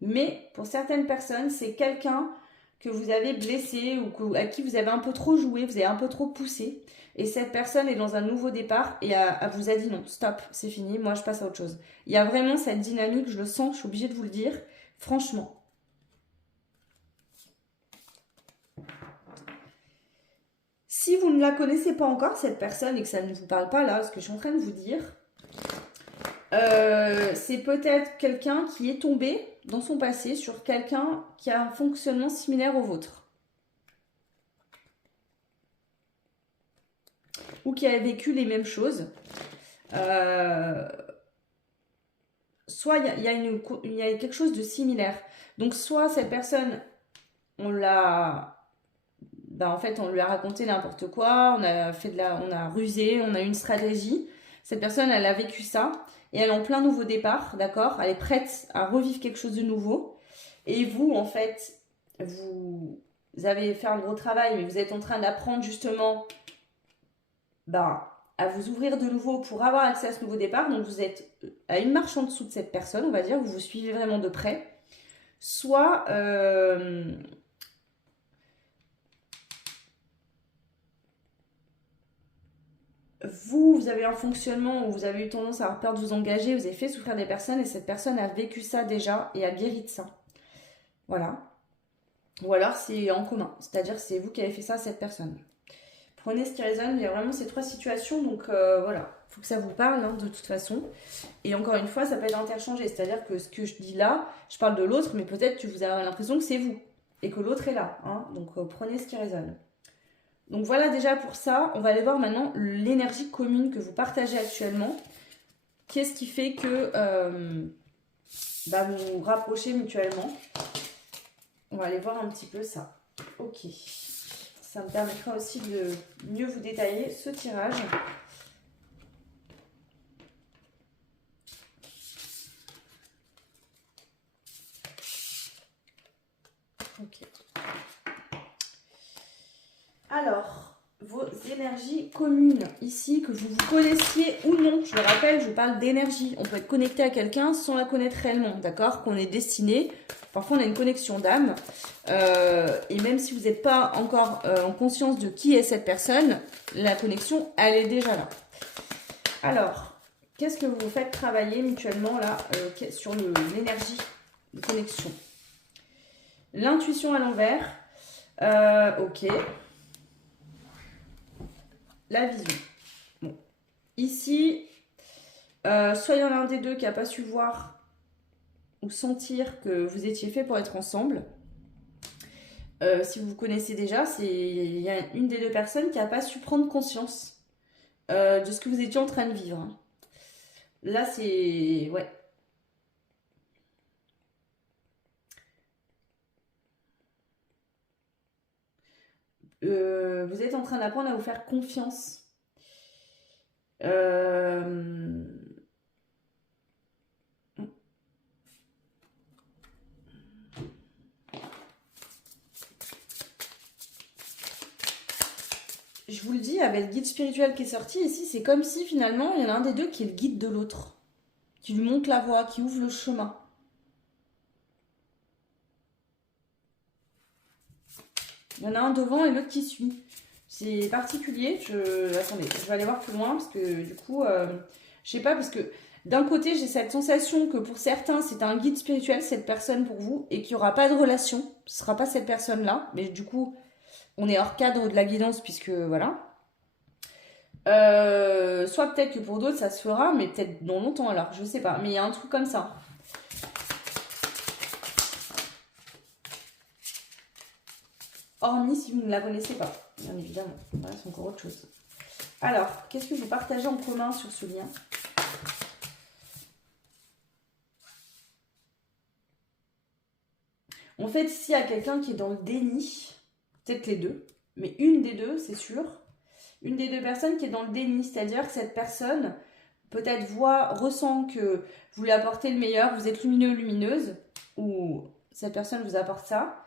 Mais pour certaines personnes, c'est quelqu'un que vous avez blessé ou à qui vous avez un peu trop joué, vous avez un peu trop poussé. Et cette personne est dans un nouveau départ et vous a dit non, stop, c'est fini, moi je passe à autre chose. Il y a vraiment cette dynamique, je le sens, je suis obligée de vous le dire, franchement. Si vous ne la connaissez pas encore, cette personne, et que ça ne vous parle pas là, ce que je suis en train de vous dire, c'est peut-être quelqu'un qui est tombé dans son passé sur quelqu'un qui a un fonctionnement similaire au vôtre. Ou qui a vécu les mêmes choses. Soit il y a quelque chose de similaire. Donc soit cette personne, on l'a... Ben, en fait, on lui a raconté n'importe quoi, on a rusé, on a eu une stratégie. Cette personne, elle a vécu ça et elle est en plein nouveau départ, d'accord? Elle est prête à revivre quelque chose de nouveau. Et vous, en fait, vous avez fait un gros travail, mais vous êtes en train d'apprendre justement à vous ouvrir de nouveau pour avoir accès à ce nouveau départ. Donc, vous êtes à une marche en dessous de cette personne, on va dire, vous vous suivez vraiment de près. Soit... vous avez un fonctionnement où vous avez eu tendance à avoir peur de vous engager, vous avez fait souffrir des personnes et cette personne a vécu ça déjà et a guéri de ça. Voilà. Ou alors c'est en commun, c'est-à-dire c'est vous qui avez fait ça à cette personne. Prenez ce qui résonne, il y a vraiment ces trois situations, donc voilà, il faut que ça vous parle hein, de toute façon. Et encore une fois, ça peut être interchangé, c'est-à-dire que ce que je dis là, je parle de l'autre, mais peut-être que vous avez l'impression que c'est vous et que l'autre est là. Hein, donc prenez ce qui résonne. Donc voilà déjà pour ça, on va aller voir maintenant l'énergie commune que vous partagez actuellement. Qu'est-ce qui fait que vous vous rapprochez mutuellement? On va aller voir un petit peu ça. Ok. Ça me permettra aussi de mieux vous détailler ce tirage. Ok. Alors, vos énergies communes ici, que vous vous connaissiez ou non. Je le rappelle, je parle d'énergie. On peut être connecté à quelqu'un sans la connaître réellement, d'accord? Qu'on est destiné. Parfois, on a une connexion d'âme. Et même si vous n'êtes pas encore en conscience de qui est cette personne, la connexion, elle est déjà là. Alors, qu'est-ce que vous faites travailler mutuellement là sur l'énergie de connexion? L'intuition à l'envers. Ok. La vision. Bon. Ici, soit il y en a un des deux qui n'a pas su voir ou sentir que vous étiez fait pour être ensemble. Si vous vous connaissez déjà, il y a une des deux personnes qui n'a pas su prendre conscience de ce que vous étiez en train de vivre. Là, c'est... Ouais. Vous êtes en train d'apprendre à vous faire confiance. Euh, Je vous le dis, avec le guide spirituel qui est sorti ici, c'est comme si finalement il y en a un des deux qui est le guide de l'autre, qui lui montre la voie, qui ouvre le chemin. Il y en a un devant et l'autre qui suit. C'est particulier. Attendez, je vais aller voir plus loin parce que du coup, je sais pas, parce que d'un côté, j'ai cette sensation que pour certains, c'est un guide spirituel, cette personne pour vous, et qu'il n'y aura pas de relation. Ce sera pas cette personne-là. Mais du coup, on est hors cadre de la guidance puisque voilà. Soit peut-être que pour d'autres ça se fera, mais peut-être dans longtemps alors, je sais pas. Mais il y a un truc comme ça. Hormis si vous ne la connaissez pas, bien évidemment. Voilà, c'est encore autre chose. Alors, qu'est-ce que vous partagez en commun sur ce lien? En fait, ici, il y a quelqu'un qui est dans le déni, peut-être les deux, mais une des deux, c'est sûr. Une des deux personnes qui est dans le déni, c'est-à-dire que cette personne peut-être ressent que vous lui apportez le meilleur, vous êtes lumineux, lumineuse, ou cette personne vous apporte ça.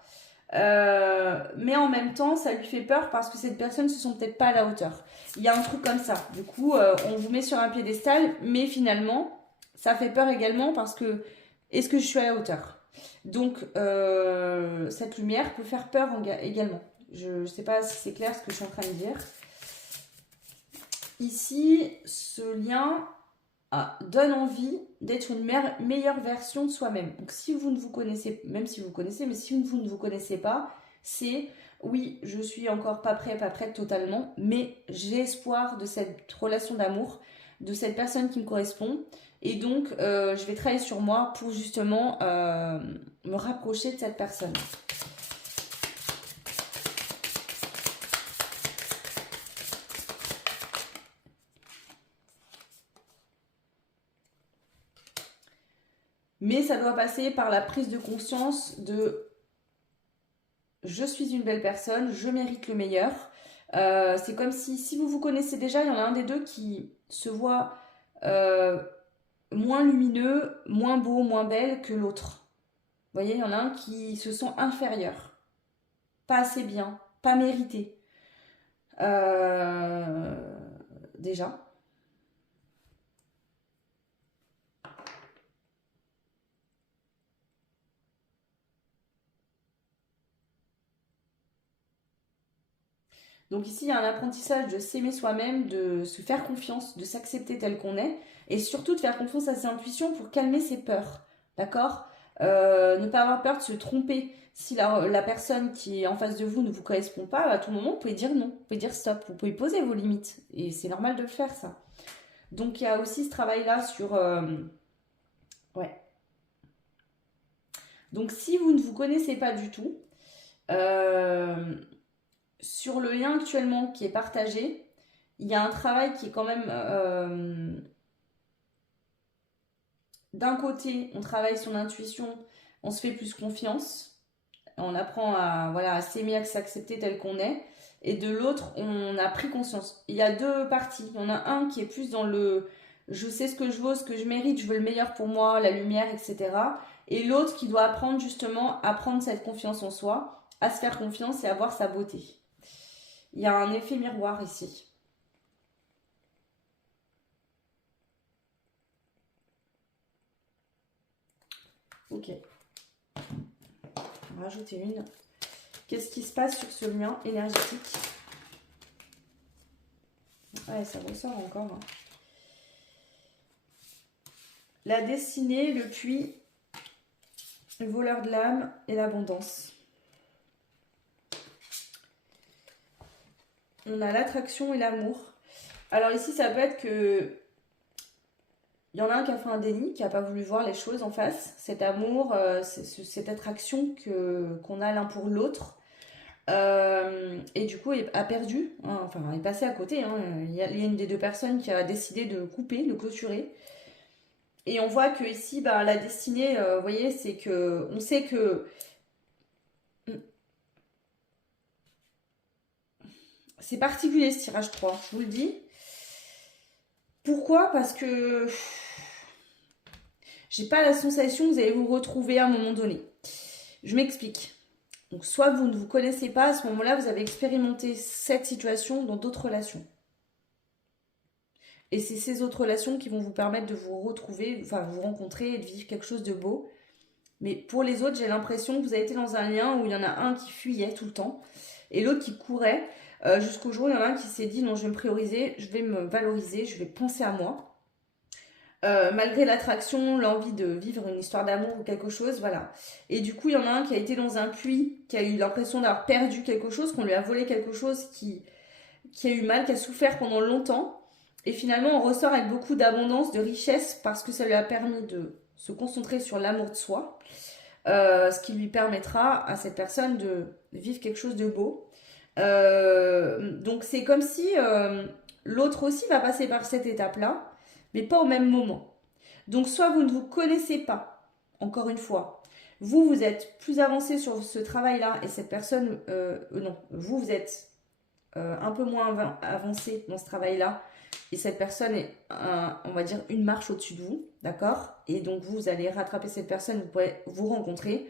Mais en même temps, ça lui fait peur parce que cette personne ne se sent peut-être pas à la hauteur. Il y a un truc comme ça. Du coup, on vous met sur un piédestal, mais finalement, ça fait peur également parce que est-ce que je suis à la hauteur? Donc, cette lumière peut faire peur également. Je ne sais pas si c'est clair ce que je suis en train de dire. Ici, ce lien donne envie d'être une meilleure version de soi-même. Donc si vous ne vous connaissez, même si vous connaissez, mais si vous ne vous connaissez pas, c'est oui, je suis encore pas prêt, pas prête totalement, mais j'ai espoir de cette relation d'amour, de cette personne qui me correspond. Et donc, je vais travailler sur moi pour justement me rapprocher de cette personne. Mais ça doit passer par la prise de conscience de je suis une belle personne, je mérite le meilleur. C'est comme si vous vous connaissez déjà, il y en a un des deux qui se voit euh, moins lumineux, moins beau, moins belle que l'autre. Vous voyez, il y en a un qui se sent inférieur, pas assez bien, pas mérité. Euh, Déjà. Donc ici, il y a un apprentissage de s'aimer soi-même, de se faire confiance, de s'accepter tel qu'on est, et surtout de faire confiance à ses intuitions pour calmer ses peurs. D'accord. Ne pas avoir peur de se tromper. Si la personne qui est en face de vous ne vous correspond pas, à tout moment, vous pouvez dire non, vous pouvez dire stop, vous pouvez poser vos limites. Et c'est normal de le faire, ça. Donc il y a aussi ce travail-là sur... ouais. Donc si vous ne vous connaissez pas du tout, euh, sur le lien actuellement qui est partagé, il y a un travail qui est quand même... d'un côté, on travaille son intuition, on se fait plus confiance, on apprend à, voilà, à s'aimer, à s'accepter tel qu'on est. Et de l'autre, on a pris conscience. Il y a deux parties. Il y en a un qui est plus dans le je sais ce que je vaux, ce que je mérite, je veux le meilleur pour moi, la lumière, etc. Et l'autre qui doit apprendre justement à prendre cette confiance en soi, à se faire confiance et à voir sa beauté. Il y a un effet miroir ici. Ok, on va rajouter une. Qu'est-ce qui se passe sur ce lien énergétique? Ouais, ça ressort encore. Hein. La destinée, le puits, le voleur de l'âme et l'abondance. On a l'attraction et l'amour. Alors ici, ça peut être que il y en a un qui a fait un déni, qui n'a pas voulu voir les choses en face. Cet amour, cette attraction qu'on a l'un pour l'autre. Et du coup, il a perdu, hein, enfin, il est passé à côté. Hein. Il y a une des deux personnes qui a décidé de couper, de clôturer. Et on voit que ici, bah, la destinée, vous voyez, c'est que on sait que c'est particulier ce tirage 3, je vous le dis. Pourquoi? Parce que j'ai pas la sensation que vous allez vous retrouver à un moment donné. Je m'explique. Donc, soit vous ne vous connaissez pas, à ce moment-là, vous avez expérimenté cette situation dans d'autres relations. Et c'est ces autres relations qui vont vous permettre de vous retrouver, enfin, vous rencontrer et de vivre quelque chose de beau. Mais pour les autres, j'ai l'impression que vous avez été dans un lien où il y en a un qui fuyait tout le temps et l'autre qui courait jusqu'au jour où il y en a un qui s'est dit non, je vais me prioriser, je vais me valoriser, je vais penser à moi. Malgré l'attraction, l'envie de vivre une histoire d'amour ou quelque chose, voilà. Et du coup, il y en a un qui a été dans un puits, qui a eu l'impression d'avoir perdu quelque chose, qu'on lui a volé quelque chose, qui a eu mal, qui a souffert pendant longtemps. Et finalement, on ressort avec beaucoup d'abondance, de richesse, parce que ça lui a permis de se concentrer sur l'amour de soi, ce qui lui permettra à cette personne de vivre quelque chose de beau. Donc c'est comme si l'autre aussi va passer par cette étape-là, mais pas au même moment. Donc soit vous ne vous connaissez pas, encore une fois, vous êtes plus avancé sur ce travail-là et cette personne, non, vous êtes un peu moins avancé dans ce travail-là et cette personne est, on va dire, une marche au-dessus de vous, d'accord? Et donc vous allez rattraper cette personne, vous pourrez vous rencontrer.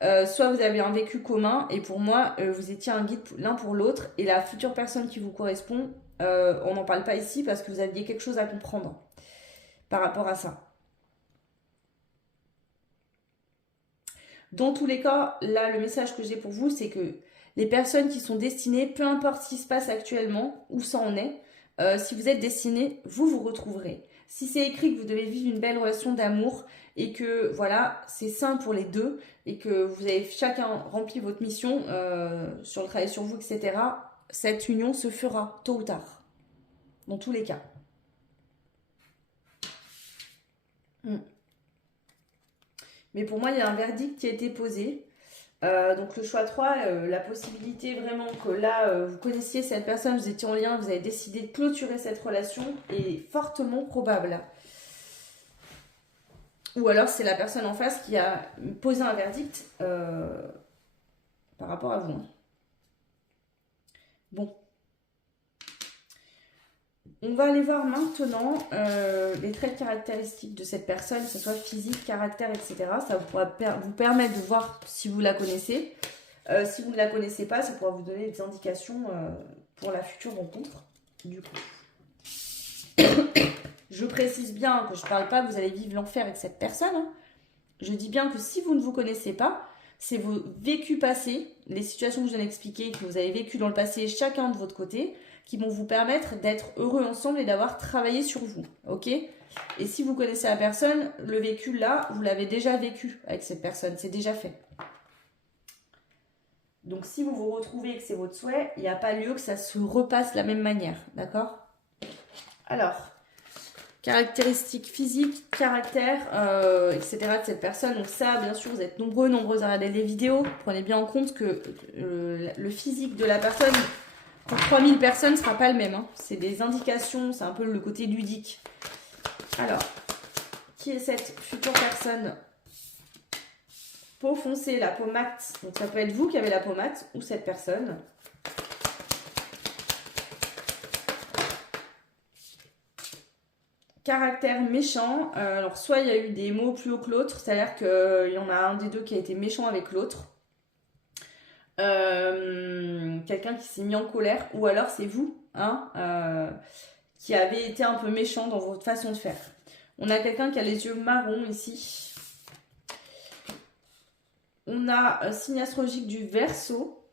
Soit vous avez un vécu commun et pour moi, vous étiez un guide l'un pour l'autre et la future personne qui vous correspond, on n'en parle pas ici parce que vous aviez quelque chose à comprendre par rapport à ça. Dans tous les cas, là, le message que j'ai pour vous, c'est que les personnes qui sont destinées, peu importe ce qui se passe actuellement, où ça en est, si vous êtes destiné, vous vous retrouverez. Si c'est écrit que vous devez vivre une belle relation d'amour et que voilà, c'est sain pour les deux et que vous avez chacun rempli votre mission sur le travail sur vous, etc., cette union se fera tôt ou tard, dans tous les cas. Mais pour moi, il y a un verdict qui a été posé. Donc le choix 3, la possibilité vraiment que là, vous connaissiez cette personne, vous étiez en lien, vous avez décidé de clôturer cette relation est fortement probable. Ou alors c'est la personne en face qui a posé un verdict par rapport à vous. Bon. On va aller voir maintenant les traits caractéristiques de cette personne, que ce soit physique, caractère, etc. Ça pourra vous permettre de voir si vous la connaissez. Si vous ne la connaissez pas, ça pourra vous donner des indications pour la future rencontre. Du coup, je précise bien que je ne parle pas que vous allez vivre l'enfer avec cette personne. Hein. Je dis bien que si vous ne vous connaissez pas, c'est vos vécus passés, les situations que je viens d'expliquer, que vous avez vécues dans le passé, chacun de votre côté, qui vont vous permettre d'être heureux ensemble et d'avoir travaillé sur vous, ok? Et si vous connaissez la personne, le vécu là, vous l'avez déjà vécu avec cette personne, c'est déjà fait. Donc si vous vous retrouvez et que c'est votre souhait, il n'y a pas lieu que ça se repasse de la même manière, d'accord? Alors, caractéristiques physiques, caractère, etc. de cette personne. Donc ça, bien sûr, vous êtes nombreuses à regarder les vidéos. Prenez bien en compte que le physique de la personne... Pour 3000 personnes, ce ne sera pas le même. Hein. C'est des indications, c'est un peu le côté ludique. Alors, qui est cette future personne? Peau foncée, la peau mate. Donc ça peut être vous qui avez la peau mate ou cette personne. Caractère méchant. Alors soit il y a eu des mots plus haut que l'autre, c'est-à-dire qu'il y en a un des deux qui a été méchant avec l'autre. Quelqu'un qui s'est mis en colère, ou alors c'est vous hein, qui avez été un peu méchant dans votre façon de faire. On a quelqu'un qui a les yeux marrons ici. On a signe astrologique du Verseau.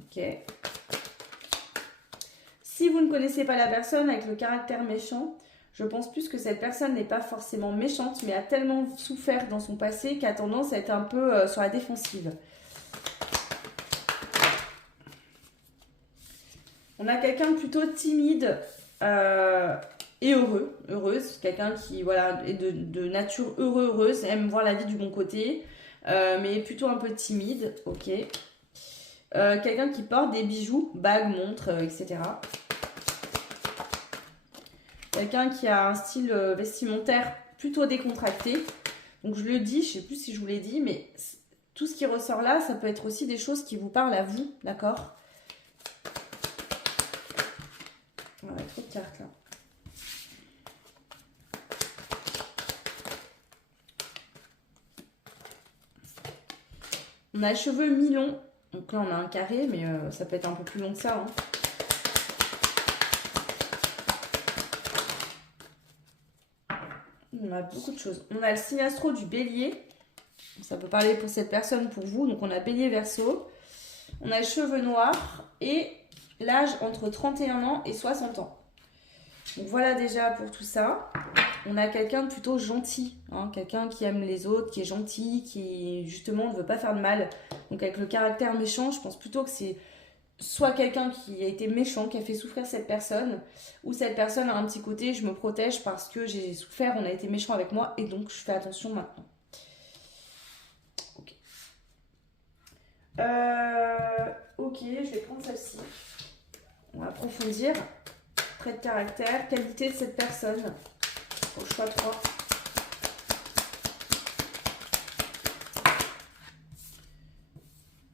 Ok. Si vous ne connaissez pas la personne avec le caractère méchant, je pense plus que cette personne n'est pas forcément méchante, mais a tellement souffert dans son passé qu'elle a tendance à être un peu sur la défensive. On a quelqu'un plutôt timide et heureuse. Quelqu'un qui voilà, est de nature heureuse, aime voir la vie du bon côté, mais plutôt un peu timide. Ok. Quelqu'un qui porte des bijoux, bagues, montres, etc. Quelqu'un qui a un style vestimentaire plutôt décontracté. Donc je le dis, je sais plus si je vous l'ai dit, mais tout ce qui ressort là, ça peut être aussi des choses qui vous parlent à vous, d'accord? Voilà, trop de cartes là. On a cheveux mi-longs. Donc là, on a un carré, mais ça peut être un peu plus long que ça. Hein. On a beaucoup de choses. On a le signe astro du bélier. Ça peut parler pour cette personne, pour vous. Donc on a bélier verseau. On a cheveux noirs et l'âge entre 31 ans et 60 ans. Donc voilà déjà pour tout ça. On a quelqu'un de plutôt gentil, hein, quelqu'un qui aime les autres, qui est gentil, qui justement ne veut pas faire de mal. Donc avec le caractère méchant, je pense plutôt que c'est soit quelqu'un qui a été méchant, qui a fait souffrir cette personne, ou cette personne a un petit côté, je me protège parce que j'ai souffert, on a été méchant avec moi, et donc je fais attention maintenant. Ok, ok, je vais prendre celle-ci. On va approfondir. Trait de caractère, qualité de cette personne. Au choix 3.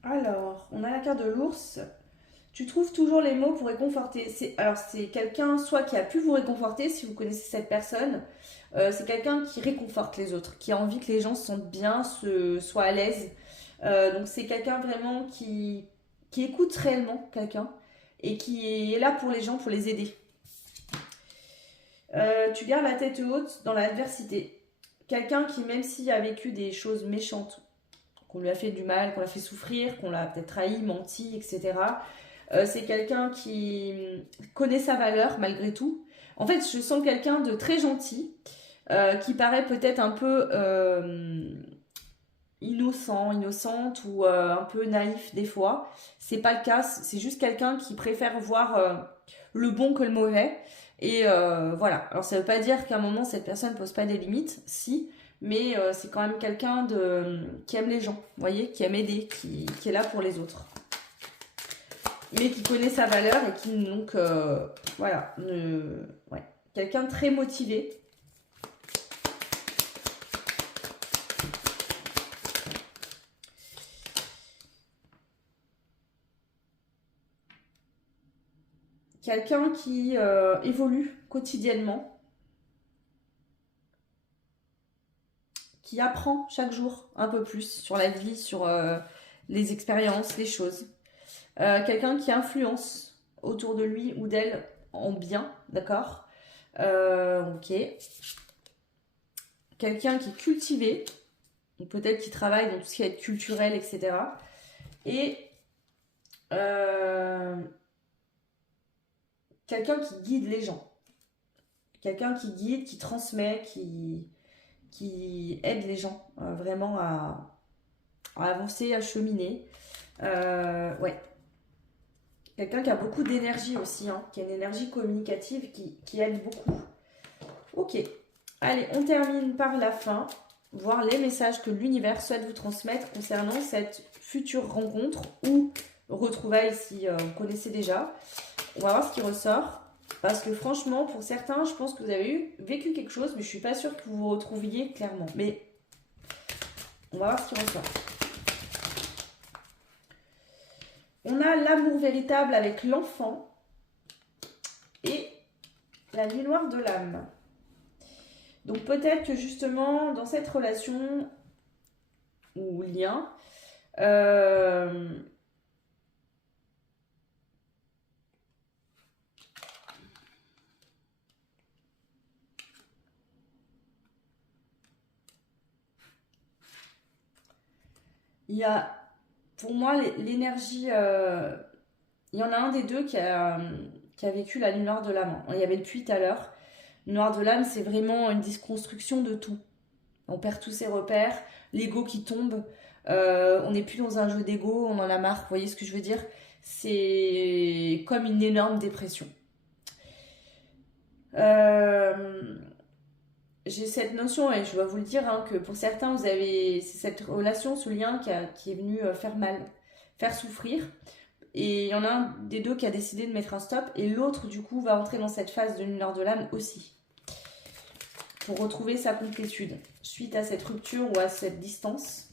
Alors, on a la carte de l'ours. Tu trouves toujours les mots pour réconforter. Alors, c'est quelqu'un soit qui a pu vous réconforter, si vous connaissez cette personne. C'est quelqu'un qui réconforte les autres, qui a envie que les gens se sentent bien, soient à l'aise. Donc, c'est quelqu'un vraiment qui écoute réellement quelqu'un et qui est là pour les gens, pour les aider. Tu gardes la tête haute dans l'adversité. Quelqu'un qui, même s'il a vécu des choses méchantes, qu'on lui a fait du mal, qu'on l'a fait souffrir, qu'on l'a peut-être trahi, menti, etc. C'est quelqu'un qui connaît sa valeur malgré tout. En fait, je sens quelqu'un de très gentil, qui paraît peut-être un peu innocente ou un peu naïf des fois. C'est pas le cas, c'est juste quelqu'un qui préfère voir le bon que le mauvais. Et voilà, alors ça veut pas dire qu'à un moment cette personne pose pas des limites, si, mais c'est quand même quelqu'un qui aime les gens, vous voyez, qui aime aider, qui est là pour les autres. Mais qui connaît sa valeur et qui donc, voilà, ouais. Quelqu'un de très motivé. Quelqu'un qui évolue quotidiennement, qui apprend chaque jour un peu plus sur la vie, sur les expériences, les choses. Quelqu'un qui influence autour de lui ou d'elle en bien, d'accord? Ok. Quelqu'un qui est cultivé, peut-être qui travaille dans tout ce qui va être culturel, etc. Et quelqu'un qui guide les gens. Quelqu'un qui guide, qui transmet, qui aide les gens vraiment à avancer, à cheminer. Ouais. Quelqu'un qui a beaucoup d'énergie aussi, hein, qui a une énergie communicative qui aide beaucoup. Ok. Allez, on termine par la fin. Voir les messages que l'univers souhaite vous transmettre concernant cette future rencontre ou retrouvailles si vous connaissez déjà. On va voir ce qui ressort. Parce que franchement, pour certains, je pense que vous avez vécu quelque chose, mais je suis pas sûre que vous vous retrouviez clairement. Mais on va voir ce qui ressort. On a l'amour véritable avec l'enfant et la nuit noire de l'âme. Donc peut-être que justement, dans cette relation ou lien, il y a, pour moi, l'énergie, il y en a un des deux qui a vécu la nuit noire de l'âme. Il y avait le puits tout à l'heure. Noir de l'âme, c'est vraiment une déconstruction de tout. On perd tous ses repères, l'ego qui tombe, on n'est plus dans un jeu d'ego, on en a marre, vous voyez ce que je veux dire? C'est comme une énorme dépression. J'ai cette notion, et je dois vous le dire, hein, que pour certains, c'est cette relation, ce lien qui est venu faire mal, faire souffrir. Et il y en a un des deux qui a décidé de mettre un stop, et l'autre, du coup, va entrer dans cette phase de nuit noire de l'âme aussi. pour retrouver sa complétude suite à cette rupture ou à cette distance.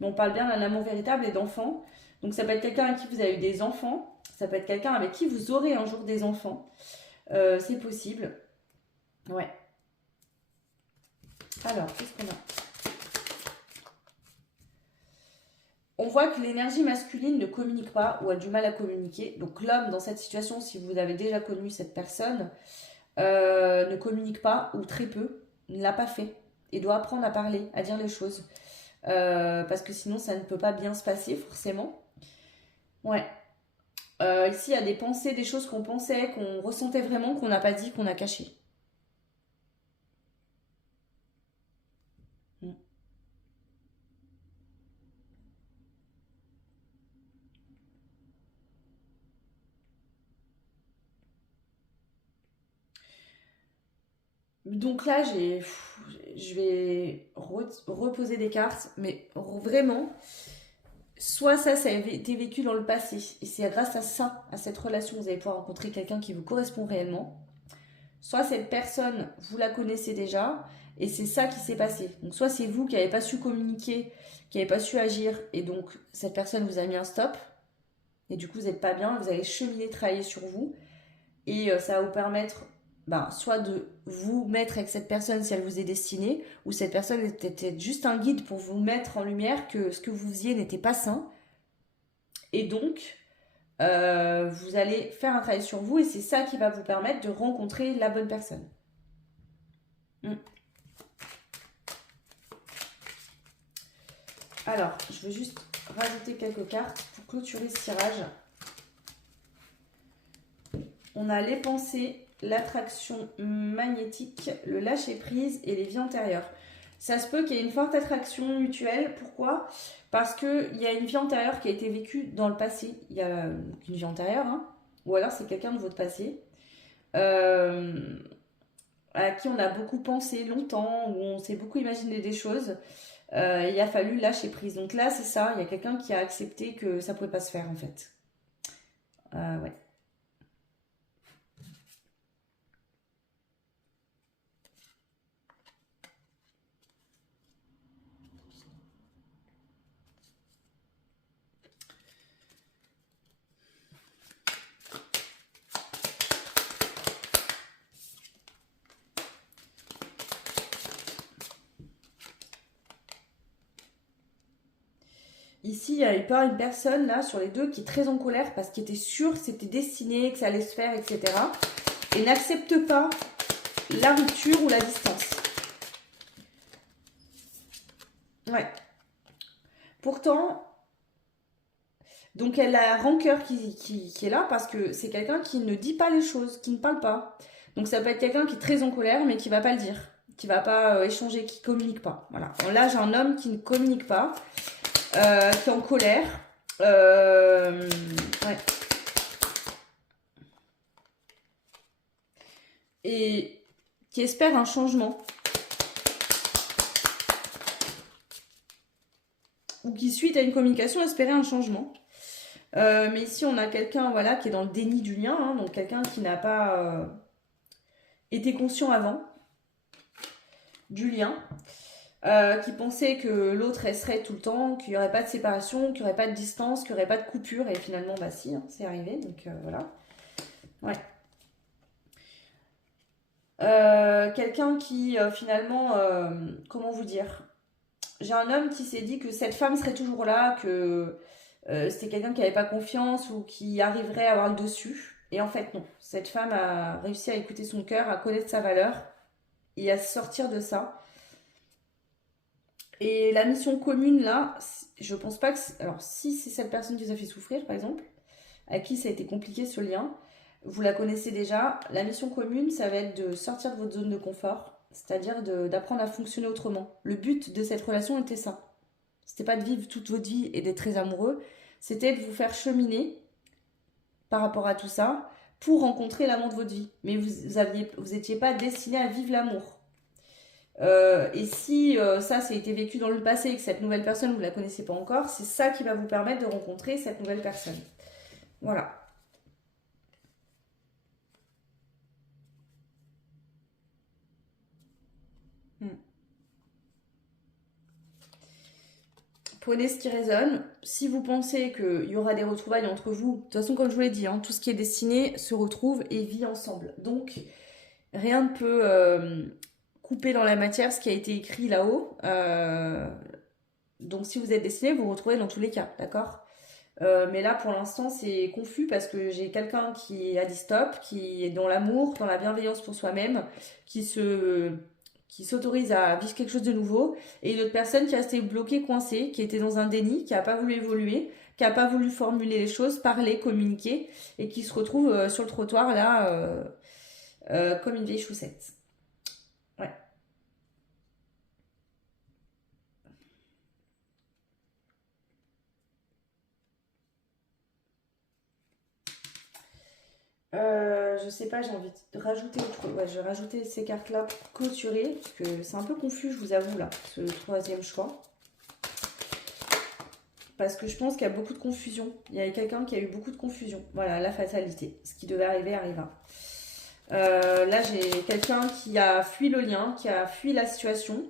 Mais on parle bien d'un amour véritable et d'enfant. Donc ça peut être quelqu'un avec qui vous avez eu des enfants, ça peut être quelqu'un avec qui vous aurez un jour des enfants. C'est possible. Ouais. Alors, qu'est-ce qu'on a? On voit que l'énergie masculine ne communique pas ou a du mal à communiquer. Donc l'homme, dans cette situation, si vous avez déjà connu cette personne, ne communique pas ou très peu, ne l'a pas fait et doit apprendre à parler, à dire les choses. Parce que sinon, ça ne peut pas bien se passer, forcément. Ouais. Ici, il y a des pensées, des choses qu'on pensait, qu'on ressentait vraiment, qu'on n'a pas dit, qu'on a caché. Mm. Donc là, je vais reposer des cartes, mais vraiment, soit ça a été vécu dans le passé, et c'est grâce à ça, à cette relation, vous allez pouvoir rencontrer quelqu'un qui vous correspond réellement. Soit cette personne, vous la connaissez déjà, et c'est ça qui s'est passé. Donc soit c'est vous qui n'avez pas su communiquer, qui n'avez pas su agir, et donc cette personne vous a mis un stop, et du coup vous n'êtes pas bien, vous allez cheminer, travailler sur vous, et ça va vous permettre soit de vous mettre avec cette personne si elle vous est destinée, ou cette personne était juste un guide pour vous mettre en lumière que ce que vous faisiez n'était pas sain, et donc vous allez faire un travail sur vous, et c'est ça qui va vous permettre de rencontrer la bonne personne. Alors, je veux juste rajouter quelques cartes pour clôturer ce tirage. On a les pensées, l'attraction magnétique, le lâcher-prise et les vies antérieures. Ça se peut qu'il y ait une forte attraction mutuelle. Pourquoi? Parce qu'il y a une vie antérieure qui a été vécue dans le passé. Il y a une vie antérieure, hein, ou alors c'est quelqu'un de votre passé, à qui on a beaucoup pensé longtemps, où on s'est beaucoup imaginé des choses. Il a fallu lâcher prise. Donc là, c'est ça, il y a quelqu'un qui a accepté que ça ne pouvait pas se faire en fait. Ouais. Ici, il y a eu pas une personne là sur les deux qui est très en colère parce qu'il était sûr que c'était destiné, que ça allait se faire, etc. Et n'accepte pas la rupture ou la distance. Ouais. Pourtant, donc elle a la rancœur qui est là parce que c'est quelqu'un qui ne dit pas les choses, qui ne parle pas. Donc ça peut être quelqu'un qui est très en colère mais qui va pas le dire, qui va pas échanger, qui communique pas. Voilà. Là, j'ai un homme qui ne communique pas. Qui est en colère. Ouais. Et qui espère un changement. Ou qui, suite à une communication, espérait un changement. Mais ici, on a quelqu'un qui est dans le déni du lien. Hein, donc, quelqu'un qui n'a pas été conscient avant du lien. Qui pensait que l'autre resterait tout le temps, qu'il n'y aurait pas de séparation, qu'il n'y aurait pas de distance, qu'il n'y aurait pas de coupure. Et finalement, si, hein, c'est arrivé. Donc, voilà. Ouais. Quelqu'un qui, finalement, comment vous dire? J'ai un homme qui s'est dit que cette femme serait toujours là, que c'était quelqu'un qui n'avait pas confiance ou qui arriverait à avoir le dessus. Et en fait, non. Cette femme a réussi à écouter son cœur, à connaître sa valeur et à sortir de ça. Et la mission commune, là, je pense pas que... Alors, si c'est cette personne qui vous a fait souffrir, par exemple, à qui ça a été compliqué ce lien, vous la connaissez déjà. La mission commune, ça va être de sortir de votre zone de confort, c'est-à-dire d'apprendre à fonctionner autrement. Le but de cette relation était ça. C'était pas de vivre toute votre vie et d'être très amoureux, c'était de vous faire cheminer par rapport à tout ça pour rencontrer l'amour de votre vie. Mais vous étiez pas destiné à vivre l'amour. Et si ça a été vécu dans le passé et que cette nouvelle personne, vous ne la connaissez pas encore, c'est ça qui va vous permettre de rencontrer cette nouvelle personne. Voilà. Prenez ce qui résonne. Si vous pensez qu'il y aura des retrouvailles entre vous, de toute façon, comme je vous l'ai dit, hein, tout ce qui est destiné se retrouve et vit ensemble. Donc, rien ne peut couper dans la matière ce qui a été écrit là-haut. Donc, si vous êtes destiné, vous vous retrouvez dans tous les cas, d'accord? Mais là, pour l'instant, c'est confus parce que j'ai quelqu'un qui a dit stop, qui est dans l'amour, dans la bienveillance pour soi-même, qui s'autorise à vivre quelque chose de nouveau, et une autre personne qui est restée bloquée, coincée, qui était dans un déni, qui n'a pas voulu évoluer, qui n'a pas voulu formuler les choses, parler, communiquer, et qui se retrouve sur le trottoir là, comme une vieille chaussette. Ouais. Je sais pas, j'ai envie de rajouter autre chose. Ouais, je vais rajouter ces cartes-là pour clôturer, parce que c'est un peu confus, je vous avoue, là, ce troisième choix. Parce que je pense qu'il y a beaucoup de confusion. Il y a quelqu'un qui a eu beaucoup de confusion. Voilà, la fatalité. Ce qui devait arriver arriva. Là, j'ai quelqu'un qui a fui le lien, qui a fui la situation,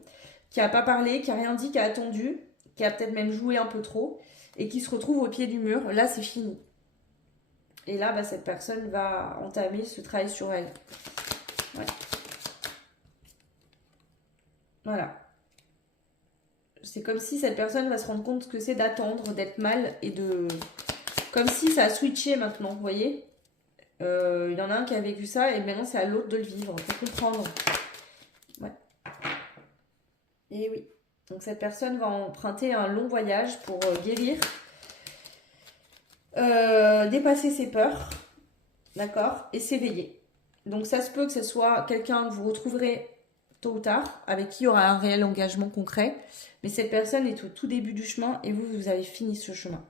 qui n'a pas parlé, qui n'a rien dit, qui a attendu, qui a peut-être même joué un peu trop, et qui se retrouve au pied du mur. Là, c'est fini. Et là, bah, cette personne va entamer ce travail sur elle. Ouais. Voilà. C'est comme si cette personne va se rendre compte que c'est d'attendre, d'être mal et de... Comme si ça a switché maintenant, vous voyez. Il y en a un qui a vécu ça et maintenant c'est à l'autre de le vivre, pour comprendre. Ouais. Et oui. Donc cette personne va emprunter un long voyage pour guérir, dépasser ses peurs, d'accord, et s'éveiller. Donc ça se peut que ce soit quelqu'un que vous retrouverez tôt ou tard, avec qui il y aura un réel engagement concret, mais cette personne est au tout début du chemin et vous avez fini ce chemin.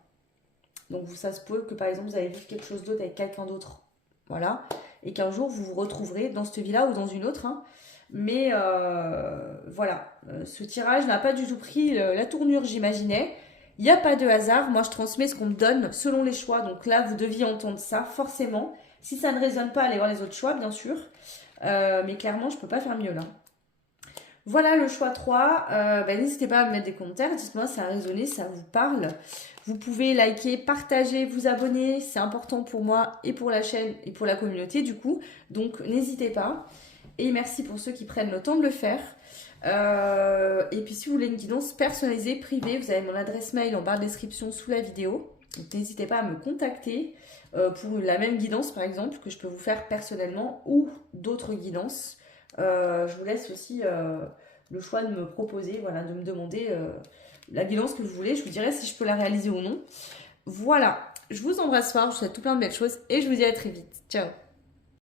Donc ça se peut que par exemple vous allez vivre quelque chose d'autre avec quelqu'un d'autre, voilà, et qu'un jour vous vous retrouverez dans cette vie-là ou dans une autre, hein. Mais voilà, ce tirage n'a pas du tout pris la tournure que j'imaginais. Il n'y a pas de hasard, moi je transmets ce qu'on me donne selon les choix, donc là vous deviez entendre ça forcément. Si ça ne résonne pas, allez voir les autres choix bien sûr, mais clairement je ne peux pas faire mieux là. Voilà le choix 3. N'hésitez pas à me mettre des commentaires. Dites-moi si ça a résonné, si ça vous parle. Vous pouvez liker, partager, vous abonner. C'est important pour moi et pour la chaîne et pour la communauté du coup. Donc n'hésitez pas. Et merci pour ceux qui prennent le temps de le faire. Et puis si vous voulez une guidance personnalisée, privée, vous avez mon adresse mail en barre de description sous la vidéo. Donc n'hésitez pas à me contacter pour la même guidance par exemple que je peux vous faire personnellement ou d'autres guidances. Je vous laisse aussi le choix de me proposer, voilà, de me demander la guidance que vous voulez. Je vous dirai si je peux la réaliser ou non. Voilà, je vous embrasse fort, je vous souhaite tout plein de belles choses et je vous dis à très vite. Ciao!